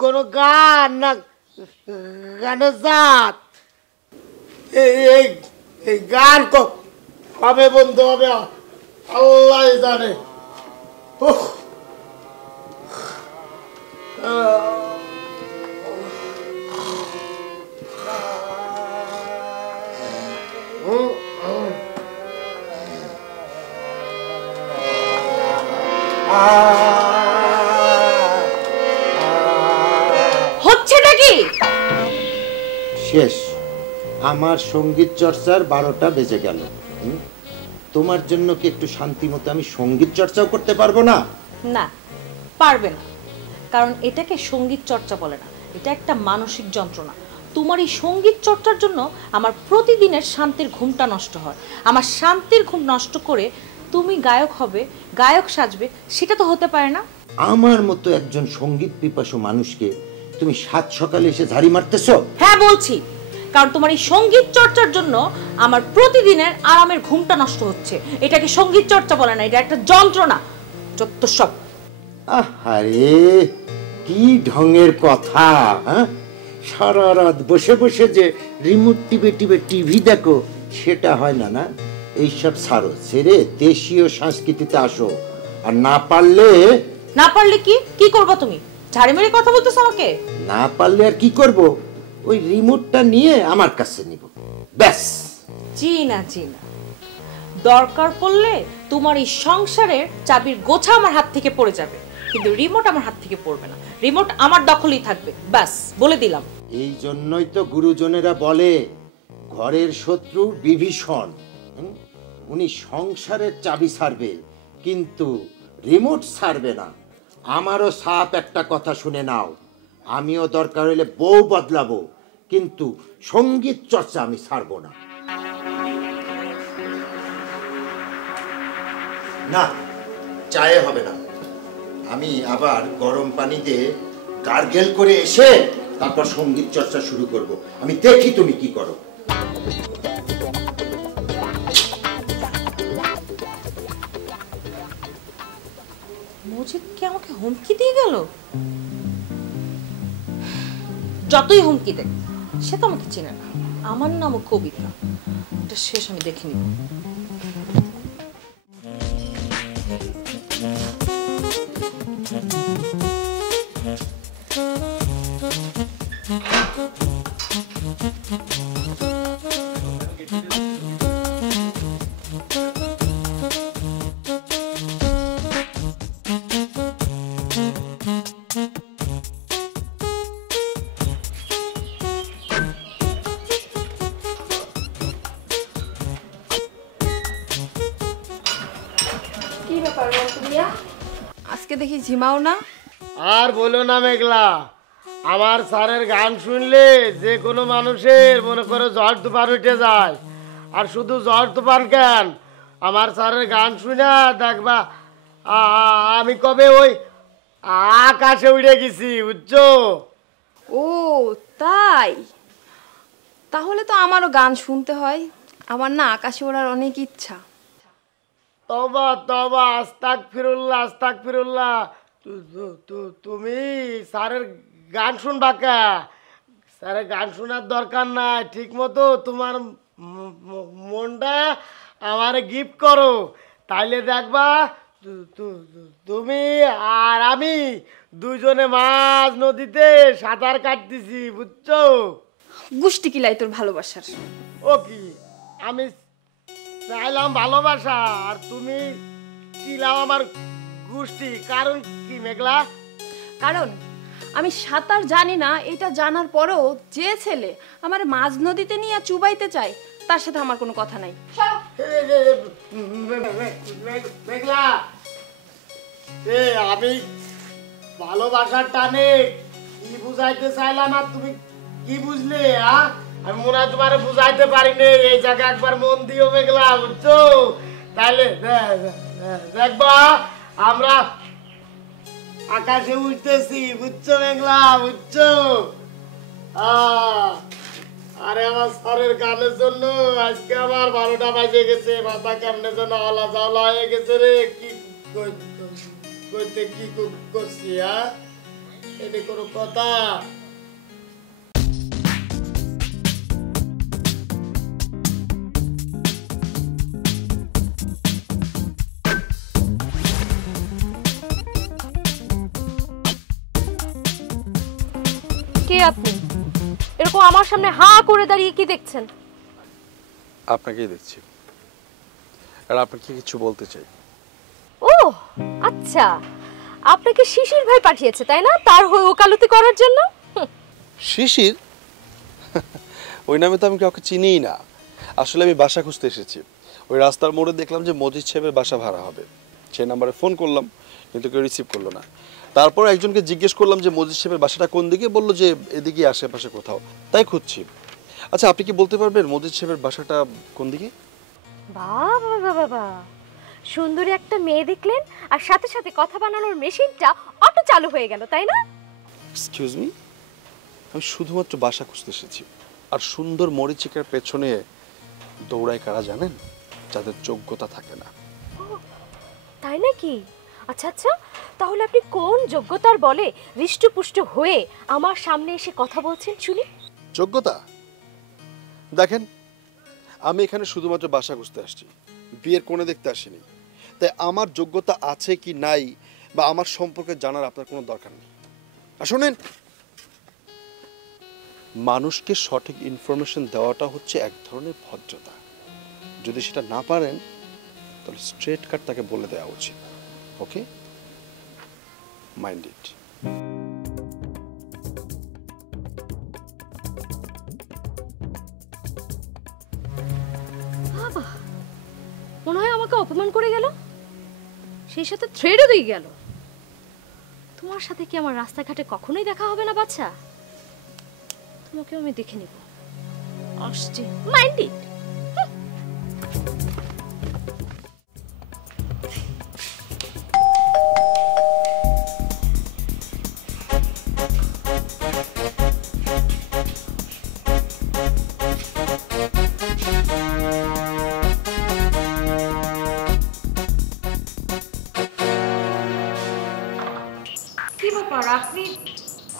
কোন গান না গানের জাত এই গান কবে বন্ধ হবে আল্লাহ জানে। হচ্ছেটা কি? শেষ আমার সঙ্গীত চর্চার 12টা বেজে গেল। তোমার জন্য কি একটু শান্তি মতো আমি সঙ্গীত চর্চাও করতে পারবো না? না, পারবে না, কারণ এটাকে সঙ্গীত চর্চা বলে না, এটা একটা মানসিক যন্ত্রণা। তোমার এই সঙ্গীত চর্চার জন্য আমার প্রতিদিনের শান্তির ঘুমটা নষ্ট হয়। আমার শান্তির ঘুম নষ্ট করে তুমি গায়ক হবে, গায়ক সাজবে, সেটা তো হতে পারে না। আমার মতো একজন সঙ্গীত পিপাসু মানুষকে তুমি সাত সকালে এসে ঝাড়ি মারতেছো? হ্যাঁ বলছি, কারণ তোমার এই সঙ্গীত চর্চার জন্য আমার প্রতিদিনের আরামের ঘুমটা নষ্ট হচ্ছে। এটাকে সঙ্গীত চর্চা বলে না, এটা একটা যন্ত্রণা। যত সব। আরে কি ঢঙের কথা! হ্যাঁ, সারা রাত বসে বসে যে রিমোট টিপে টিপে টিভি দেখো সেটা হয় না। না, এইসব ছাড়ো, ছেড়ে দেশীয় সংস্কৃতিতে আসো। আর না পারলে কি করবো? তুমি ঝাড়ি মেরে কথা বলতেছো আমাকে? না পারলে আর কি করব? ওই রিমোটটা নিয়ে আমার কাছে নিব, ব্যাস। চিনা দরকার পড়লে তোমার এই সংসারের চাবির গোছা আমার হাত থেকে পড়ে যাবে, কিন্তু রিমোট আমার হাত থেকে পড়বে না। রিমোট আমার দখলেই থাকবে, ব্যাস বলে দিলাম। এই জন্যই তো গুরুজনেরা বলে ঘরের শত্রু বিভীষণ। উনি সংসারের চাবি ছাড়বে কিন্তু রিমোট ছাড়বে না। আমারও সাপ একটা কথা শুনে নাও, আমিও দরকার হলে বউ বদলাবো, কিন্তু সঙ্গীত চর্চা আমি ছাড়বো না। না, চায়ে হবে না। আমি আবার গরম পানি দিয়ে গার্গেল করে এসে তারপর সঙ্গীত চর্চা শুরু করব। আমি দেখি তুমি কি করো। মজিদ কি আমাকে হুমকি দিয়ে গেল? যতই হুমকি দেখ, সে তো আমাকে চেনে না। আমার নামও কবিতা, এটা শেষ আমি দেখে নিব। আজকে দেখি ঝিমাও না। আর বলো না মেঘলা, আমার স্যারের গান শুনলে যে কোনো মানুষের মনে করো ঝড় তুফান উঠে যায়। আর শুধু ঝড় তুফান কেন, আমার স্যারের গান শুনে দেখবা আমি কবে ওই আকাশে উড়ে গেছি, বুঝছো? ও তাই, তাহলে তো আমারও গান শুনতে হয়। আমার না আকাশে ওড়ার অনেক ইচ্ছা। তবা তবা, আস্তাগফিরুল্লাহ আস্তাগফিরুল্লাহ। তুমি স্যারের গান শুনবা কে? স্যারের গান শোনার দরকার নাই, ঠিক মতো তোমার মনটা আমার গিফট করো, তাইলে দেখবা তুমি আর আমি দুজনে মাঝ নদীতে সাঁতার কাটতেছি, বুঝছো? গুষ্টি কিলাই তোর ভালোবাসার। ও কি, আমি চাইলাম ভালোবাসা আর তুমি চিলাও আমার গুষ্টি। কারণ কি মেঘলা? কারণ আমি সাঁতার জানি না, এটা জানার পরেও যে ছেলে আমার মাঝ নদীতে নিয়ে চুবাইতে চায় তার সাথে আমার কোনো কথা নাই। মেঘলা, আমি ভালোবাসার টানে কি বুঝাইতে চাইলাম আর তুমি কি বুঝলে? আমি মনে হয় তোমার বুঝাইতে পারিনি। এই জায়গায় একবার মন দিও মেঘলা, বুঝছো? তাহলে দেখবা আমরা আকাশে উঠতেছি, বুঝছো মেঘলা, বুঝছো? আরে আমার স্যারের গানের জন্য আজকে আমার 12টা বাজে গেছে, মাথা কেমনে যেন আলা জাওলা হয়ে গেছে রে। কি কইতে কি করছি? এটা কোনো কথা? কে আপনি? এরকম আমার সামনে হা করে দাঁড়িয়ে কি দেখছেন? আপনাকেই দেখছি, আর আপনাকে কিছু বলতে চাই। ও আচ্ছা, আপনাকে শিশির ভাই পাঠিয়েছে তাই না, তার হয়ে ওকালতি করার জন্য? শিশির? ওই নামে তো আমি কাউকে চিনিই না। আসলে আমি বাসা খুঁজতে এসেছি। ওই রাস্তার মোড়ে দেখলাম যে মজিদ সাহেবের বাসা ভাড়া হবে, সেই নাম্বারে ফোন করলাম কিন্তু কেউ রিসিভ করলো না। তারপর একজনকে জিজ্ঞেস করলাম যে মজিদ সাহেবের বাসাটা কোন দিকে, বললো যে এদিকে আশেপাশে কোথাও, তাই খুঁজছি। আচ্ছা, আপনি কি বলতে পারবেন মজিদ সাহেবের বাসাটা কোন দিকে? বাবা বাবা, সুন্দরী একটা মেয়ে দেখলেন আর সাথে সাথে কথা বানানোর মেশিনটা অটো চালু হয়ে গেল, তাই না? এক্সকিউজ মি, আমি শুধুমাত্র বাসা খুঁজতে এসেছি। আর সুন্দর মরিচিকার পেছনে দৌড়ায় কারা জানেন? যাদের যোগ্যতা থাকে না। তাই নাকি? আচ্ছা আচ্ছা, তাহলে আপনি কোন যোগ্যতার বলে হৃষ্টপুষ্ট হয়ে আমার সামনে এসে কথা বলছেন শুনি? যোগ্যতা? দেখেন, আমি এখানে শুধুমাত্র বাসা খুঁজতে আসছি, বিয়ের কোণে দেখতে আসিনি। তাই আমার যোগ্যতা আছে কি নাই বা আমার সম্পর্কে জানার আপনার কোনো দরকার নেই। আর শোনেন, মানুষকে সঠিক ইনফরমেশন দেওয়াটা হচ্ছে এক ধরনের ভদ্রতা। যদি সেটা না পারেন তাহলে স্ট্রেট কাট তাকে বলে দেওয়া উচিত। ওকে, মাইন্ড ইট। মনে হয় আমাকে অপমান করে গেল, সেই সাথে থ্রেডও দিয়ে গেল। তোমার সাথে কি আমার রাস্তাঘাটে কখনোই দেখা হবে না বাচ্চা? তোমাকেও আমি দেখে নিব। আসছি, মাইন্ড ইট। কি ব্যাপার, আপনি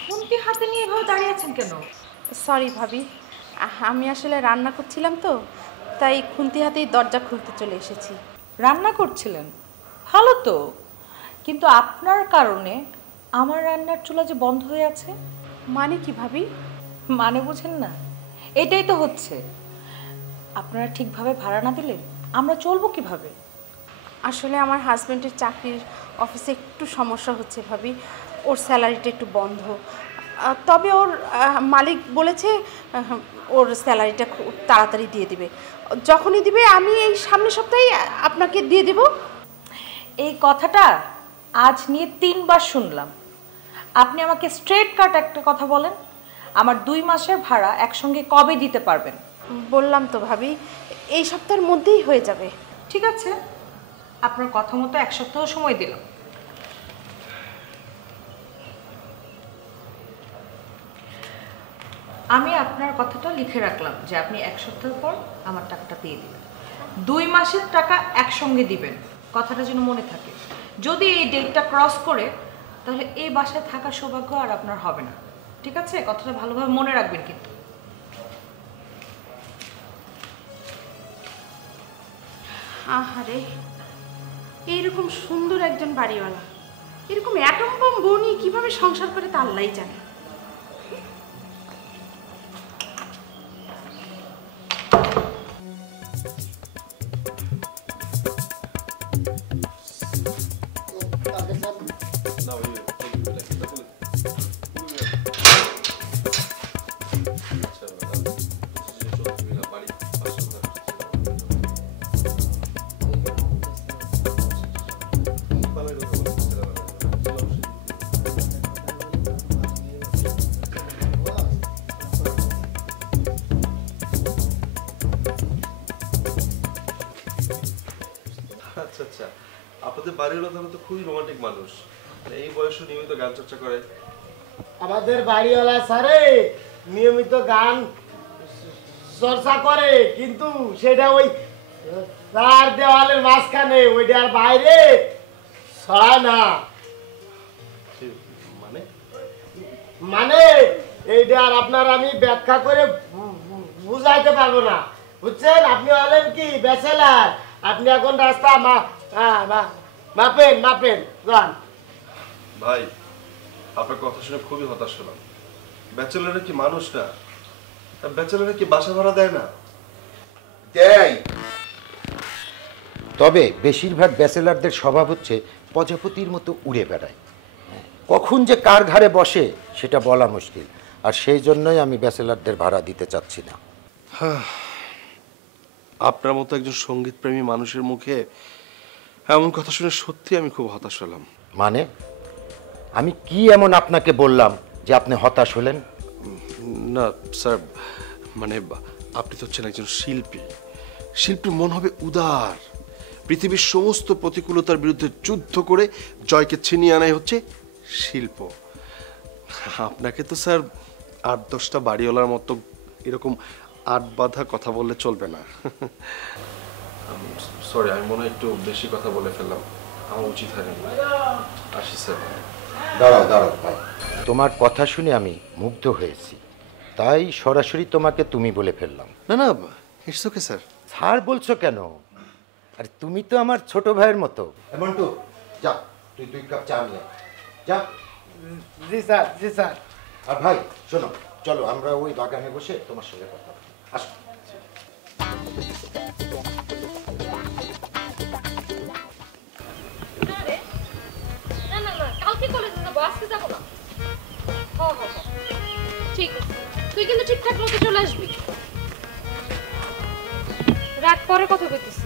খুন্তি হাতে নিয়ে এভাবে দাঁড়িয়ে আছেন কেন? সরি ভাবি, আমি আসলে রান্না করছিলাম তো, তাই খুন্তি হাতেই দরজা খুলতে চলে এসেছি। রান্না করছিলেন? ভালো তো, কিন্তু আপনার কারণে আমার রান্নার চুলা যে বন্ধ হয়ে আছে। মানে কি ভাবি? মানে বুঝেন না? এটাই তো হচ্ছে, আপনারা ঠিকভাবে ভাড়া না দিলে আমরা চলবো কিভাবে? আসলে আমার হাজব্যান্ডের চাকরির অফিসে একটু সমস্যা হচ্ছে ভাবি, ওর স্যালারিটা একটু বন্ধ। তবে ওর মালিক বলেছে ওর স্যালারিটা খুব তাড়াতাড়ি দিয়ে দিবে। যখনই দিবে আমি এই সামনের সপ্তাহে আপনাকে দিয়ে দেব। এই কথাটা আজ নিয়ে 3 বার শুনলাম। আপনি আমাকে স্ট্রেট কাট একটা কথা বলেন, আমার 2 মাসের ভাড়া একসঙ্গে কবে দিতে পারবেন? বললাম তো ভাবি, এই সপ্তাহের মধ্যেই হয়ে যাবে। ঠিক আছে, আপনার কথা মতো 1 সপ্তাহ সময় দিলাম। আমি আপনার কথাটা লিখে রাখলাম যে আপনি 1 সপ্তাহ পর আমার টাকাটা দিয়ে দিবেন। 2 মাসের টাকা একসঙ্গে দিবেন, কথাটা যেন মনে থাকে। যদি এই ডেটটা ক্রস করে, তাহলে এই বাসায় থাকার সৌভাগ্য আর আপনার হবে না। ঠিক আছে, কথাটা ভালোভাবে মনে রাখবেন কিন্তু। আহারে, এইরকম সুন্দর একজন বাড়িওয়ালা এরকম অ্যাটম বম বউ নিয়ে কীভাবে সংসার করে তা আল্লাহই জানে। আচ্ছা আচ্ছা, আপনাদের বাড়ির লোক তো খুবই রোমান্টিক মানুষ, এই বয়সে নিয়মিত গান চর্চা করে। আমাদের বাড়িওয়ালা স্যারে নিয়মিত গান চর্চা করে, কিন্তু সেটা ওই চার দেওয়ালের মাঝখানে, ওইটার বাইরে ছড়ায় না। মানে মানে এইটা আর আপনার আমি ব্যাখ্যা করে বুঝাইতে পারবো না, বুঝছেন? আপনি হলেন কি ব্যাচেলার, আপনি এখন রাস্তা মাপেন মাপেন যান। ভাই, আপনার কথা শুনে খুবই হতাশ হলাম। ব্যাচেলাররা কি মানুষ না? ব্যাচেলাররা কি বাসা ভাড়া দেয় না? দেয়, তবে বেশিরভাগ ব্যাচেলারদের স্বভাব হচ্ছে প্রজাপতির মতো উড়ে বেড়ায়। কখন যে কার ঘাড়ে বসে সেটা বলা মুশকিল, আর সেই জন্যই আমি ব্যাচেলারদের ভাড়া দিতে চাচ্ছি না। আপনার মতো একজন সঙ্গীতপ্রেমী মানুষের মুখে এমন কথা শুনে সত্যি আমি খুব হতাশ হলাম। মানে আমি কি এমন আপনাকে বললাম যে আপনি হতাশ হলেন? না স্যার, মানে আপনি তো হচ্ছেন একজন শিল্পী। শিল্পীর মন হবে উদার। পৃথিবীর সমস্ত প্রতিকূলতার বিরুদ্ধে যুদ্ধ করে জয়কে ছিনিয়ে আনাই হচ্ছে শিল্প। আপনাকে তো স্যার ৮-১০টা বাড়িওয়ালার মতো এরকম আট বাঁধা কথা বললে চলবে না। সরি, আমি মনে হয় একটু বেশি কথা বলে ফেললাম, আমার উচিত হয়নি। আসি স্যার। দাঁড়াও দাঁড়াও ভাই, তোমার কথা শুনে আমি মুগ্ধ হয়েছি, তাই সরাসরি তোমাকে তুমি বলে ফেললাম। না না, ইটস ওকে স্যার। স্যার বলছো কেন? আর তুমি তো আমার ছোট ভাইয়ের মতো। মন্টু, যা তুই 2 কাপ চা নিয়ে যা। জি স্যার, জি স্যার। আর ভাই শোনো, চলো আমরা ওই বাগানে বসে তোমার সঙ্গে কথা বলি। আসো। না না না, কালকে কলেজে যাবো, আজকে যাবো না। ঠিক আছে, তুই কিন্তু ঠিকঠাক মতো চলে আসবি। রাত পরে কথা বলতেছি।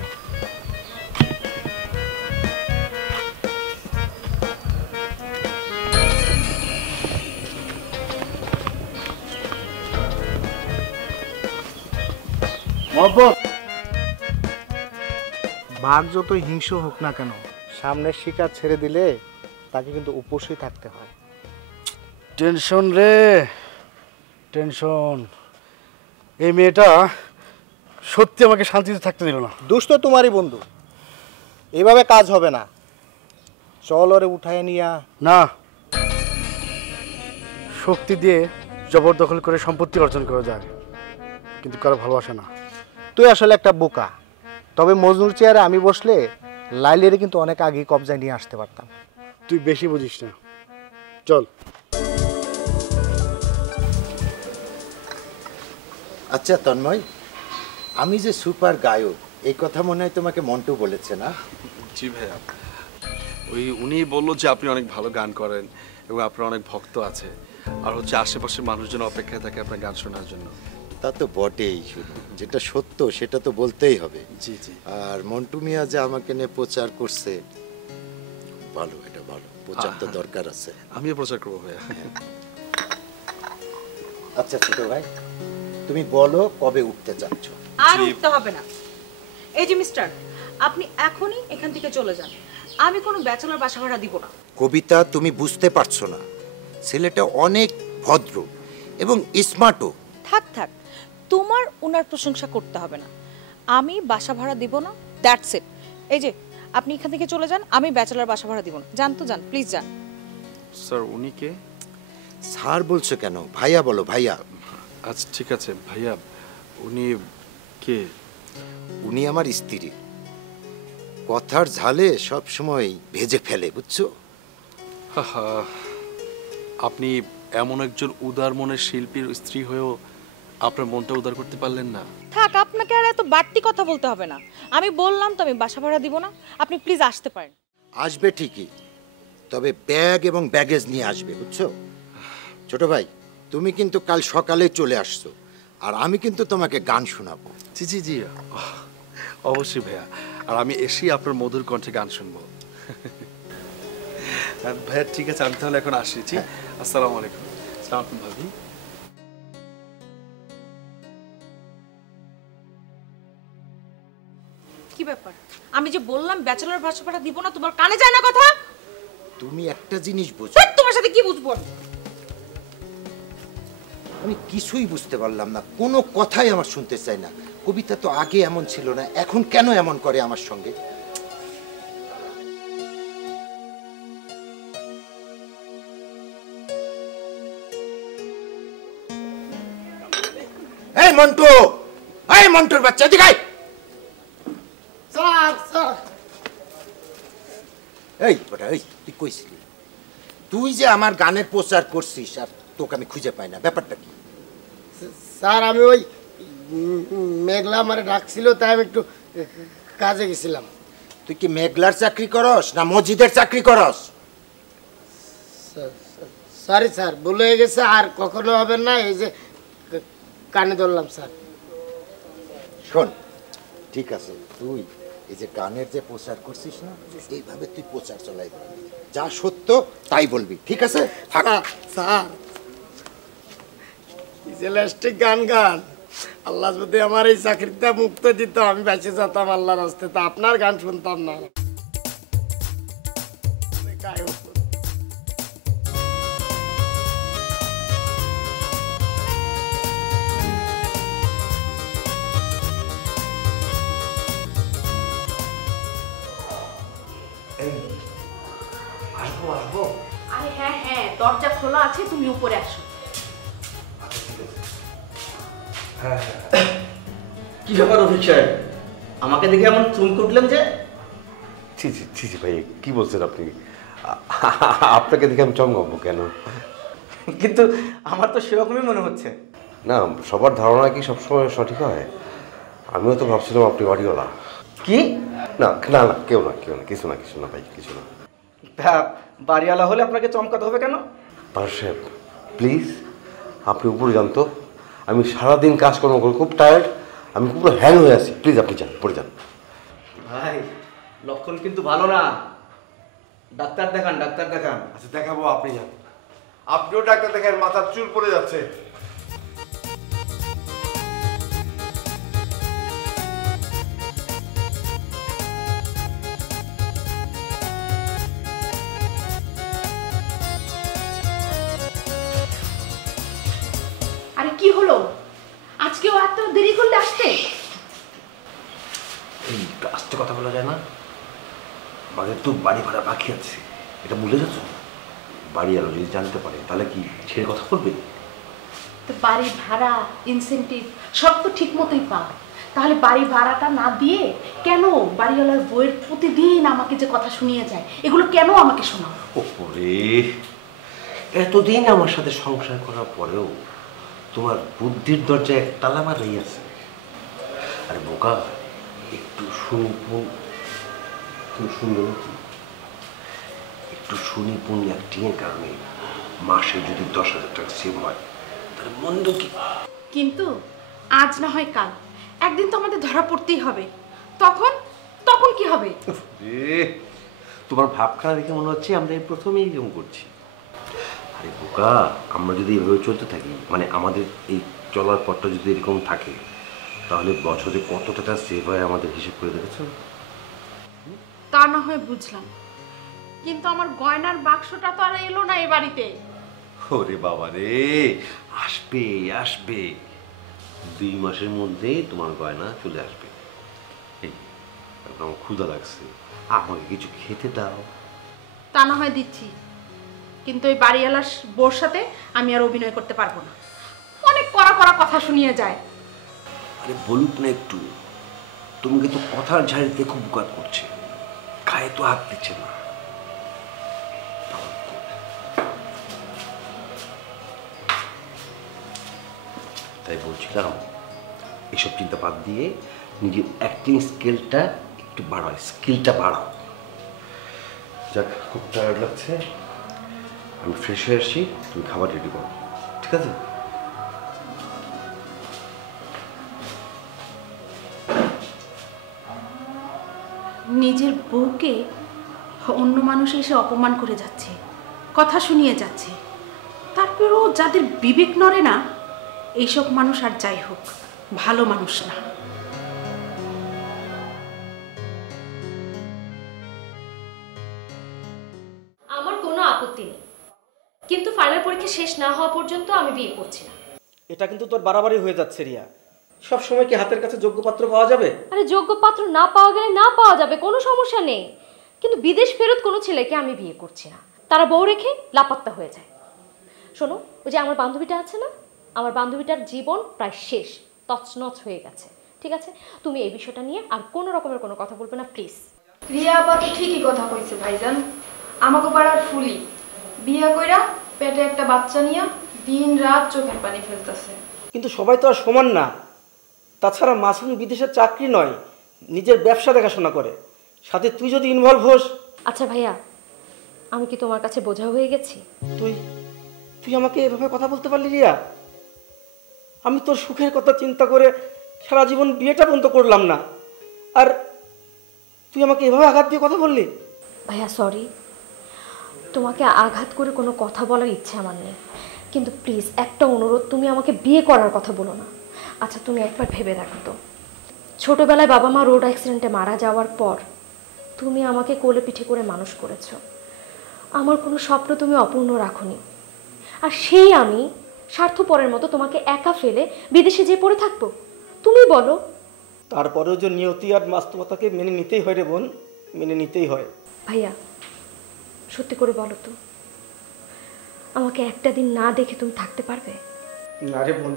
বাঘ যতই হিংস্র হোক না কেন, সামনের শিকার ছেড়ে দিলে তাকে কিন্তু উপসেই থাকতে হয়। টেনশন রে, টেনশন। এই মেয়েটা সত্যি আমাকে শান্তিতে থাকতে দিল না। দোষ তো তোমারই বন্ধু, এইভাবে কাজ হবে না। চল ওরে উঠায় নিয়া। না, শক্তি দিয়ে জবরদখল করে সম্পত্তি অর্জন করা যায়, কিন্তু কারো ভালোবাসা না। তুই আসলে একটা বোকা। তবে মজনুর চেয়ারে আমি বসলে লাইলেরে কিন্তু অনেক আগেই কবজায় নিয়ে আসতে পারতাম। তুই বেশি বুঝিস না, চল। আচ্ছা তন্ময়, আমি যে সুপার গায়ক এই কথা মনে হয় তোমাকে মন্টু বলেছে না? জি ভাইয়া, উনি বললো যে আপনি অনেক ভালো গান করেন এবং আপনার অনেক ভক্ত আছে, আর হচ্ছে আশেপাশের মানুষজন অপেক্ষায় থাকে আপনার গান শোনার জন্য। তা তো বটেই, শুধু যেটা সত্য সেটা তো বলতেই হবে। জি জি। আর মন্টু মিয়া যে আমাকে নিয়ে প্রচার করছে, ভালো, এটা ভালো, প্রচার তো দরকার আছে। আমিও প্রচার করবো ভাইয়া। আচ্ছা ছোট ভাই, তুমি বলো কবে উঠতে চাচ্ছ? আর উঠতে হবে না। এই যে মিস্টার, আপনি এখনই এখান থেকে চলে যান। আমি কোনো ব্যাচেলর বাসা ভাড়া দিব না। কবিতা, তুমি বুঝতে পারছো না, ছেলেটা অনেক ভদ্র এবং স্মার্টও। থাক থাক, তোমার ওনার প্রশংসা করতে হবে না। আমি বাসা ভাড়া দিব না, দ্যাটস ইট। এই যে আপনি এখান থেকে চলে যান, আমি ব্যাচেলর বাসা ভাড়া দিব না। যান তো যান, প্লিজ যান। স্যার উনি কে? স্যার বলছো কেন? ভাইয়া বলো, ভাইয়া। আচ্ছা ঠিক আছে ভাইয়া, উনি কে? উনি আমার স্ত্রী। কথার ঝালে সব সময় ভেজে ফেলে, বুঝছো? আপনি এমন একজন উদার মনের শিল্পীর স্ত্রী হয়েও আপনার মনটা উদার করতে পারলেন না? থাক, আপনাকে আর এত বাড়তি কথা বলতে হবে না। আমি বললাম তো আমি বাসা ভাড়া দিব না, আপনি প্লিজ আসতে পারেন। আসবে ঠিকই, তবে ব্যাগ এবং ব্যাগেজ নিয়ে আসবে, বুঝছো? ছোট ভাই, তুমি কিন্তু কাল সকালে চলে আসছো, আর আমি কিন্তু তোমাকে গান শোনাবো। জি জি জি, অবশ্যই ভাইয়া। আর আমি এসেই আপনার মধুর কণ্ঠে গান শুনবো। ভাইয়া ঠিক আছে, আমি তাহলে এখন আসি। জি, আসসালামু আলাইকুম। আসসালামু আলাইকুম ভাবি। কি ব্যাপার? আমি যে বললাম ব্যাচেলর বাসা ভাড়া দিব না, তোমার কানে যায় না কথা? তুমি একটা জিনিস বুঝো। তোমার সাথে কি বুঝবো? আমি কিছুই বুঝতে পারলাম না, কোনো কথাই আমার শুনতে চাই না। কবিতা তো আগে এমন ছিল না, এখন কেন এমন করে আমার সঙ্গে? এই মন্টু, এই মন্টুর বাচ্চা, এদিকে আয়। স্যার স্যার এই বেটা, এই তুই কইছিলি তুই যে আমার গানের প্রচার করছিস আর তোকে আমি খুঁজে পাই না, ব্যাপারটা কি? স্যার আমি ওই মেঘলা আমার ডাকছিল, তাই আমি একটু কাজে গেছিলাম। তুই কি মেঘলার চাকরি করস না মসজিদের চাকরি করস? সরি স্যার, ভুল হয়ে গেছে, আর কখনো হবে না। এই যে কানে ধরলাম স্যার। শোন, ঠিক আছে, তুই এই যে গানের যে প্রচার করছিস না, এইভাবে তুই প্রচার চালাই, যা সত্য তাই বলবি, ঠিক আছে? স্যার ইসলাস্টিক গান গান, আল্লাহ যদি আমার এই চাকরিটা মুক্ত দিত, আমি বেঁচে যেতাম আল্লাহর রাস্তায়, তো আপনার গান শুনতাম না। আসবো আসবো। আরে হ্যাঁ হ্যাঁ, দরজা খোলা আছে, তুমি উপরে আসো। হ্যাঁ হ্যাঁ। কি ব্যাপার রফিক সাহেব, আমাকে দেখে এমন চমকে উঠলেন যে? ছি ছি ছি ছি ভাই, কি বলছেন আপনি? আপনাকে দেখে আমি চমকাবো কেন? কিন্তু আমার তো সেরকমই মনে হচ্ছে। না, সবার ধারণা কি সবসময় সঠিক হয়? আমিও তো ভাবছিলাম আপনি বাড়িওয়ালা। কি? না না না, কেউ না কেউ না, কিছু না কিছু না ভাই, কিছু না। তা বাড়িওয়ালা হলে আপনাকে চমকাতে হবে কেন? পার সাহেব প্লিজ, আপনি উপরে যান তো। আমি সারাদিন কাজকর্ম করে খুব টায়ার্ড, আমি পুরো হ্যাং হয়ে আছি। প্লিজ আপনি যান, পড়ে যান। ভাই লক্ষণ কিন্তু ভালো না, ডাক্তার দেখান, ডাক্তার দেখান। আচ্ছা দেখাবো, আপনি যান। আপনিও ডাক্তার দেখেন, মাথার চুল পড়ে যাচ্ছে। আরে কি হলো, আজকেও এত দেরি করলে আসতে? এই আস্তে কথা বলা যায় না, আমাদের তো বাড়ি ভাড়া বাকি আছে, এটা ভুলে যাচ্ছ? বাড়ি আলো যদি জানতে পারে তাহলে কি ছেড়ে কথা বলবে? তো বাড়ি ভাড়া, ইনসেন্টিভ সব তো ঠিক মতোই পাও, তাহলে বাড়ি ভাড়াটা না দিয়ে কেন বাড়িওয়ালার বইয়ের প্রতিদিন আমাকে যে কথা শুনিয়ে যায়, এগুলো কেন আমাকে শোনাও? ওরে, এতদিন আমার সাথে সংসার করার পরেও তোমার বুদ্ধির দরজায় তালা মারাই আছে। আরে বোকা, একটু শুনিপুন, তুমি শুনবে নাকি? একটু শুনিপুন অ্যাক্টিংয়ের কারণে মাসে যদি 10,000 টাকা সেভ হয় তাহলে মন্দ কি? কিন্তু আজ না হয় কাল একদিন তো আমাদের ধরা পড়তেই হবে, তখন তখন কি হবে? তোমার ভাবখানা দেখে মনে হচ্ছে আমরা এই প্রথমেই এরকম করছি। আরে বোকা, আমরা যদি এভাবে চলতে থাকি, মানে আমাদের এই চলার পথটা যদি এরকম থাকে, তাহলে বছরে কত টাকা সেভ হয় আমাদের হিসেব করে দেখেছো? তা না হয় বুঝলাম, কিন্তু আমার গয়নার বাক্সটা তো আর এলো না এই বাড়িতে। ওরে বাবা রে, আসবে আসবে, 2 মাসের মধ্যেই তোমার গয়না চলে আসবে। এই আমার ক্ষুধা লাগছে, আমাকে কিছু খেতে দাও। তা না হয় দিচ্ছি, কিন্তু ওই বাড়িওয়ালার বোর সাথে আমি আর অভিনয় করতে পারবো না, অনেক কড়া কড়া কথা শুনিয়ে যায়। আরে বলুক না একটু, তুমি কিন্তু কথার ঝাড়িতে খুব বুকাত করছে, গায়ে তো হাত দিচ্ছে না। তাই বলছিলাম, এসব চিন্তা বাদ দিয়ে নিজের অ্যাক্টিং স্কিলটা একটু বাড়াও, স্কিলটা বাড়াও। যাক, খুব টায়ার্ড লাগছে, আমি ফ্রেশ হয়ে আসছি, তুমি খাবার রেডি করো, ঠিক আছে? নিজের বউকে অন্য মানুষ এসে অপমান করে যাচ্ছে, কথা শুনিয়ে যাচ্ছে, তারপরেও যাদের বিবেক নড়ে না, এইসব মানুষ আর যাই হোক ভালো মানুষ না। আমার কোনো আপত্তি নেই, কিন্তু ফাইনাল পরীক্ষা শেষ না হওয়া পর্যন্ত আমি বিয়ে করছি না। এটা কিন্তু তোর বাড়াবাড়ি হয়ে যাচ্ছে রিয়া। সব সময় কি হাতের কাছে যোগ্য পাত্র পাওয়া যাবে? আরে যোগ্য পাত্র না পাওয়া গেলে না পাওয়া যাবে, কোনো সমস্যা নেই, কিন্তু বিদেশ ফেরত কোনো ছেলেকে আমি বিয়ে করছি না। তারা বউ রেখে লাপাত্তা হয়ে যায়। শোনো, ওই যে আমার বান্ধবীটা আছে না, আমার বান্ধবীটার জীবন প্রায় শেষ, তছনছ হয়ে গেছে। ঠিক আছে, তুমি এই বিষয়টা নিয়ে আর কোনো রকমের কোনো কথা বলবে না প্লিজ। রিয়া আপা তো ঠিকই কথা কইছে ভাইজান। আমাকে পাড়ার ফুলি বিয়া কইরা পেটে একটা বাচ্চা নিয়া দিন রাত চোখের পানি ফেলতেছে। কিন্তু সবাই তো আর সমান না। তাছাড়া মাসুম বিদেশের চাকরি নয়, নিজের ব্যবসা দেখাশোনা করে, সাথে তুই যদি ইনভলভ হোস। আচ্ছা ভাইয়া, আমি কি তোমার কাছে বোঝা হয়ে গেছি? তুই তুই আমাকে এভাবে কথা বলতে পারলি রিয়া? আমি তোর সুখের কথা চিন্তা করে সারা জীবন বিয়েটা পর্যন্ত করলাম না, আর তুই আমাকে এভাবে আঘাত দিয়ে কথা বললি? ভাইয়া সরি, তোমাকে আঘাত করে কোনো কথা বলার ইচ্ছে আমার নেই, কিন্তু প্লিজ একটা অনুরোধ, তুমি আমাকে বিয়ে করার কথা বলো না। আচ্ছা তুমি একবার ভেবে দেখো তো, ছোটবেলায় বাবা মা রোড অ্যাক্সিডেন্টে মারা যাওয়ার পর তুমি আমাকে কোলে পিঠে করে মানুষ করেছো, আমার কোনো স্বপ্ন তুমি অপূর্ণ রাখোনি, আর সেই আমি স্বার্থপরের মতো তোমাকে একা ফেলে বিদেশে যেয়ে পড়ে থাকবো? তুমি বলো। তারপরেও যে নিয়তি আর বাস্তবতাকে মেনে নিতেই হয় রে বোন, মেনে নিতেই হয়। ভাইয়া সত্যি করে বলো তো, আমাকে একটা দিন না দেখে তুমি থাকতে পারবে? না রে বোন,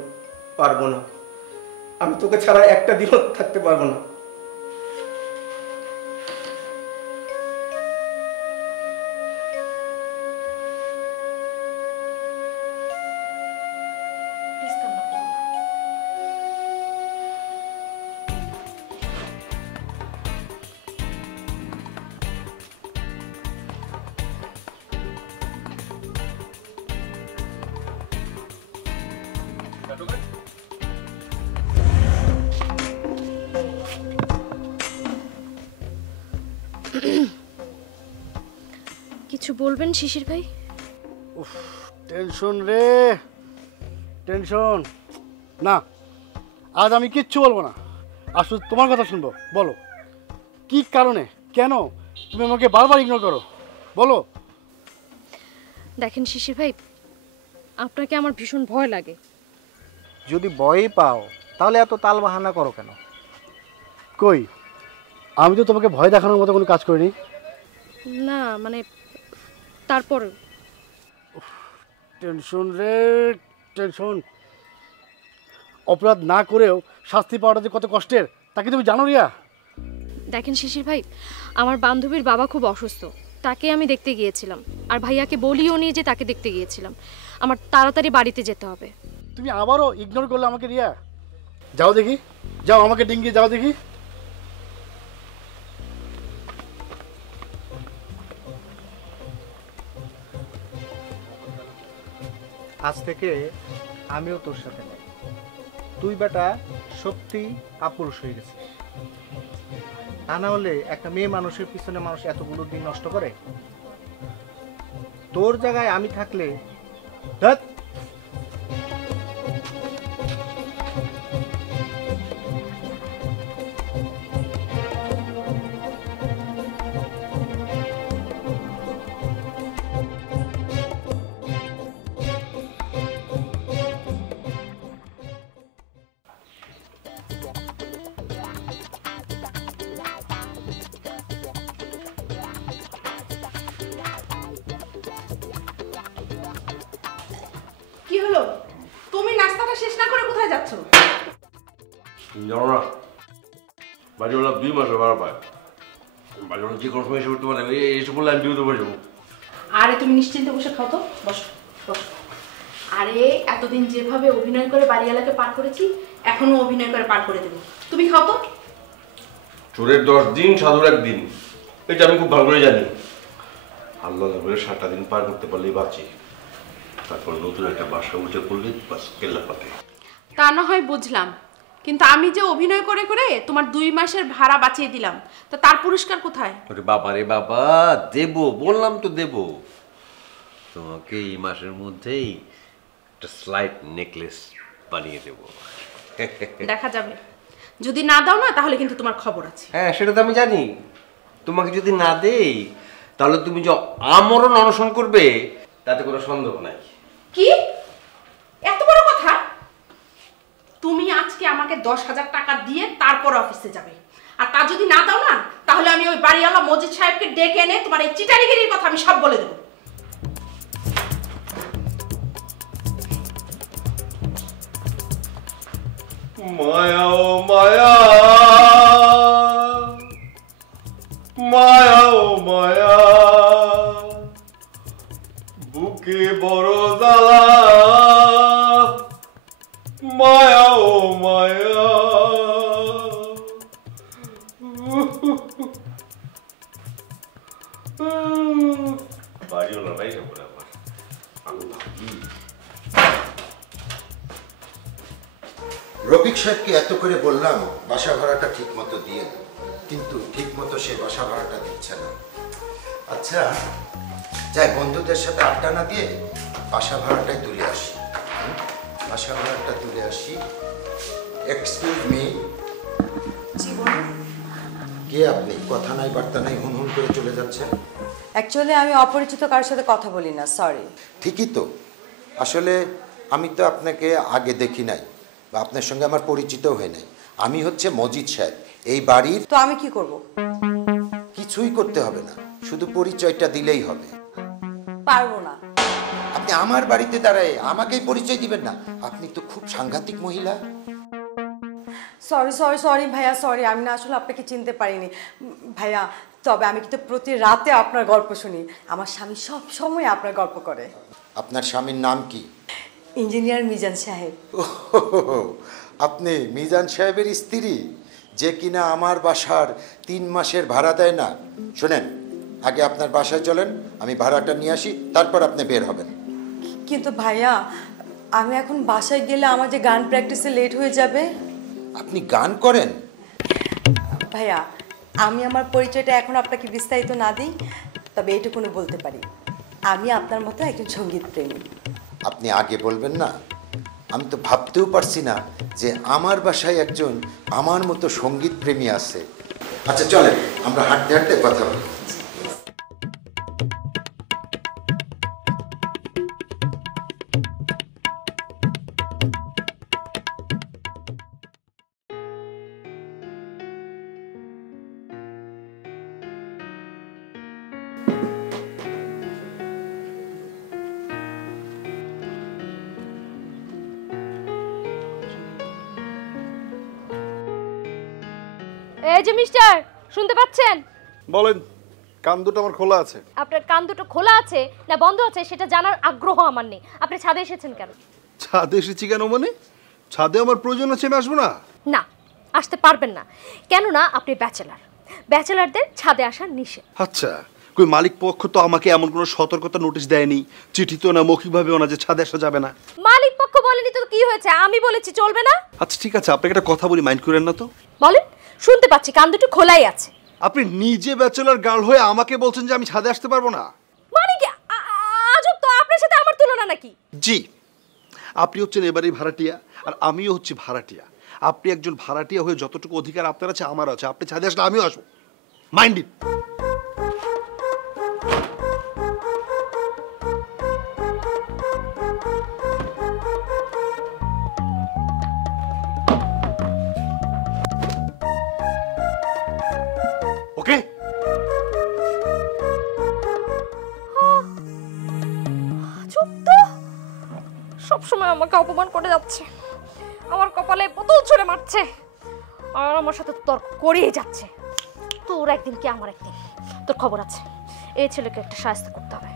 পারবো না। আমি তোকে ছাড়া একটা দিনও থাকতে পারবো না। কিছু বলবেন শিশির ভাই? উফ, টেনশন রে, টেনশন। না, আজ আমি কিচ্ছু বলবো না, আসলে তোমার কথা শুনবো। বলো কি কারণে, কেন তুমি আমাকে বারবার ইগনোর করো, বলো। দেখেন শিশির ভাই, আপনাকে আমার ভীষণ ভয় লাগে। যদি ভয়ই পাও তাহলে এত তাল বাহানা করো কেন? কই, আমি তো তোমাকে ভয় দেখানোর মতো কোনো কাজ করিনি। না মানে তারপর টেনশন রে, টেনশন। অপরাধ না করেও শাস্তি পাওয়াটা যে কত কষ্টের তা কি তুমি জানো রিয়া? দেখেন শিশির ভাই, আমার বান্ধবীর বাবা খুব অসুস্থ, তাকে আমি দেখতে গিয়েছিলাম, আর ভাইয়াকে বলিও নি যে তাকে দেখতে গিয়েছিলাম। আমার তাড়াতাড়ি বাড়িতে যেতে হবে। তুমি আবারও ইগনোর করলে আমাকে রিয়া। যাও দেখি, যাও আমাকে ডিঙ্গিয়ে যাও দেখি। আজ থেকে আমিও তোর সাথে নেই। তুই বেটা সত্যি কাপুরুষ হয়ে গেছিস। তা না হলে একটা মেয়ে মানুষের পিছনে মানুষ এতগুলো দিন নষ্ট করে? তোর জায়গায় আমি থাকলে ধ্যাৎ। কি হলো? তুমি নাস্তাটা শেষ না করে কোথায় যাচ্ছ? জানো না, বাড়িওয়ালা 2 মাসের ভাড়া পায়। বাড়িওয়ালা যে কোনো সময় এসে করতে পারে, এসে বললে আমি বিরত হয়ে যাবো। আরে তুমি নিশ্চিন্তে বসে খাও তো, বসো বসো। আরে এতদিন যেভাবে অভিনয় করে বাড়িওয়ালাকে পার করেছি, এখনো অভিনয় করে পার করে দেবো। তুমি খাও তো। চোরের 10 দিন, সাধুর 1 দিন, এটা আমি খুব ভালো করে জানি। আল্লাহ করে 7টা দিন পার করতে পারলেই বাঁচি, তারপর নতুন একটা বাসা উঠে পড়লে বাস কেল্লা পাতে। তা না হয় বুঝলাম, কিন্তু আমি যে অভিনয় করে করে তোমার 2 মাসের ভাড়া বাঁচিয়ে দিলাম, তো তার পুরস্কার কোথায়? আরে বাবা রে বাবা, দেবো, বললাম তো দেবো। তোমাকে এই মাসের মধ্যেই একটা স্লাইড নেকলেস বানিয়ে দেবো। দেখা যাবে, যদি না দাও না তাহলে কিন্তু তোমার খবর আছে। হ্যাঁ, সেটা তো আমি জানি। তোমাকে যদি না দেই তাহলে তুমি যে আমরণ অনশন করবে তাতে কোনো সন্দেহ নাই। কি এত বড় কথা? আমাকে 10,000 টাকা দিয়ে তারপর অফিসে যাবে। আর তা যদি না দাও না, তাহলে আমি ওই বাড়িওয়ালা মজিদ সাহেবকে ডেকে এনে তোমার এই চিটারিগিরির কথা আমি সব বলে দেবো। মায়া ও মায়া, মায়া ও মায়া, বুকে বড় জ্বালা, মায়া ও মায়া। বাড়িও না ভাই বলে আমার রফিক সাহেবকে এত করে বললাম বাসা ভাড়াটা ঠিক মতো দিয়ে দেন, কিন্তু ঠিক মতো সে বাসা ভাড়াটা দিচ্ছে না। আচ্ছা যাই, বন্ধুদের সাথে আড্ডা না দিয়ে বাসা ভাড়াটাই তুলে আসি। বাসা ভাড়াটা তুলে আসি। Excuse me. কে আপনি? কথা নাই বার্তা নাই, হুন হুন করে চলে যাচ্ছেন। অ্যাকচুয়ালি আমি অপরিচিত কারোর সাথে কথা বলি না, সরি। ঠিকই তো, আসলে আমি তো আপনাকে আগে দেখি নাই বা আপনার সঙ্গে আমার পরিচিতও হয় নাই। আমি হচ্ছে মজিদ সাহেব, এই বাড়ির। তো আমি কি করব? কিছুই করতে হবে না, শুধু পরিচয়টা দিলেই হবে। পারবো না। আপনি আমার বাড়িতে দাঁড়ায় আমাকেই পরিচয় দিবেন না? আপনি তো খুব সাংঘাতিক মহিলা। সরি সরি সরি ভাইয়া, সরি, আমি না আসলে আপনাকে চিনতে পারিনি ভাইয়া। তবে আমি কিন্তু প্রতি রাতে আপনার গল্প শুনি। আমার স্বামী সব সময় আপনার গল্প করে। আপনার স্বামীর নাম কি? ইঞ্জিনিয়ার মিজান সাহেব। আপনি মিজান সাহেবের স্ত্রী, যে কিনা আমার বাসার 3 মাসের ভাড়া দেয় না। শোনেন, আগে আপনার বাসায় চলেন, আমি ভাড়াটা নিয়ে আসি, তারপর আপনি বের হবেন। কিন্তু ভাইয়া, আমি এখন বাসায় গেলে আমার যে গান প্র্যাকটিসে লেট হয়ে যাবে। আপনি গান করেন? ভাইয়া, আমি আমার পরিচয়টা এখন আপনাকে বিস্তারিত না দিই, তবে এইটুকুনি বলতে পারি, আমি আপনার মতো একজন সঙ্গীত প্রেমী। আপনি আগে বলবেন না? আমি তো ভাবতেও পারছি না যে আমার বাসায় একজন আমার মতো সঙ্গীত প্রেমী আছে। আচ্ছা চলেন, আমরা হাঁটতে হাঁটতে কথা বলি। এই যে মিস্টার, শুনতে পাচ্ছেন? বলেন। কান দুটো আমার খোলা আছে। আপনার কান দুটো খোলা আছে না বন্ধ আছে সেটা জানার আগ্রহ আমার নেই। আপনি ছাদে এসেছেন কেন? ছাদে এসেছি কেন মানে? ছাদে আমার প্রয়োজন আছে, আমি আসবো না? না, আসতে পারবেন না। কেননা আপনি ব্যাচেলার। ব্যাচেলারদের ছাদে আসা নিষেধ। আচ্ছা, কই মালিক পক্ষ তো আমাকে এমন কোনো সতর্কতা নোটিশ দেয়নি, চিঠি তো না, মৌখিকভাবেও না যে ছাদে আসা যাবে না। মালিক পক্ষ বলেনি তো কি হয়েছে? আমি বলেছি চলবে না? আচ্ছা ঠিক আছে, আপনাকে একটা কথা বলি, মাইন্ড করেন না তো? বলেন। শুনতে পাচ্ছি, কান দুটো খোলাই আছে। আপনি নিজে ব্যাচেলর গার্ল হয়ে আমাকে বলছেন যে আমি ছাদে আসতে পারবো না? মানে কি আজব তো, আপনার সাথে আমার তুলনা নাকি? জি, আপনি হচ্ছেন এবারেই ভাড়াটিয়া আর আমিও হচ্ছি ভাড়াটিয়া। আপনি একজন ভাড়াটিয়া হয়ে যতটুকু অধিকার আপনার আছে আমার আছে। আপনি ছাদে আসলে আমিও আসবো, মাইন্ড ইট। ওকে? চুপ তো, সবসময় আমাকে অপমান করে যাচ্ছে, আমার কপালে বোতল ছুঁড়ে মারছে আর আমার সাথে তর্ক করেই যাচ্ছে। তোর একদিন কি আমার একদিন। তোর খবর আছে, এই ছেলেকে একটা শাস্তি করতে হবে,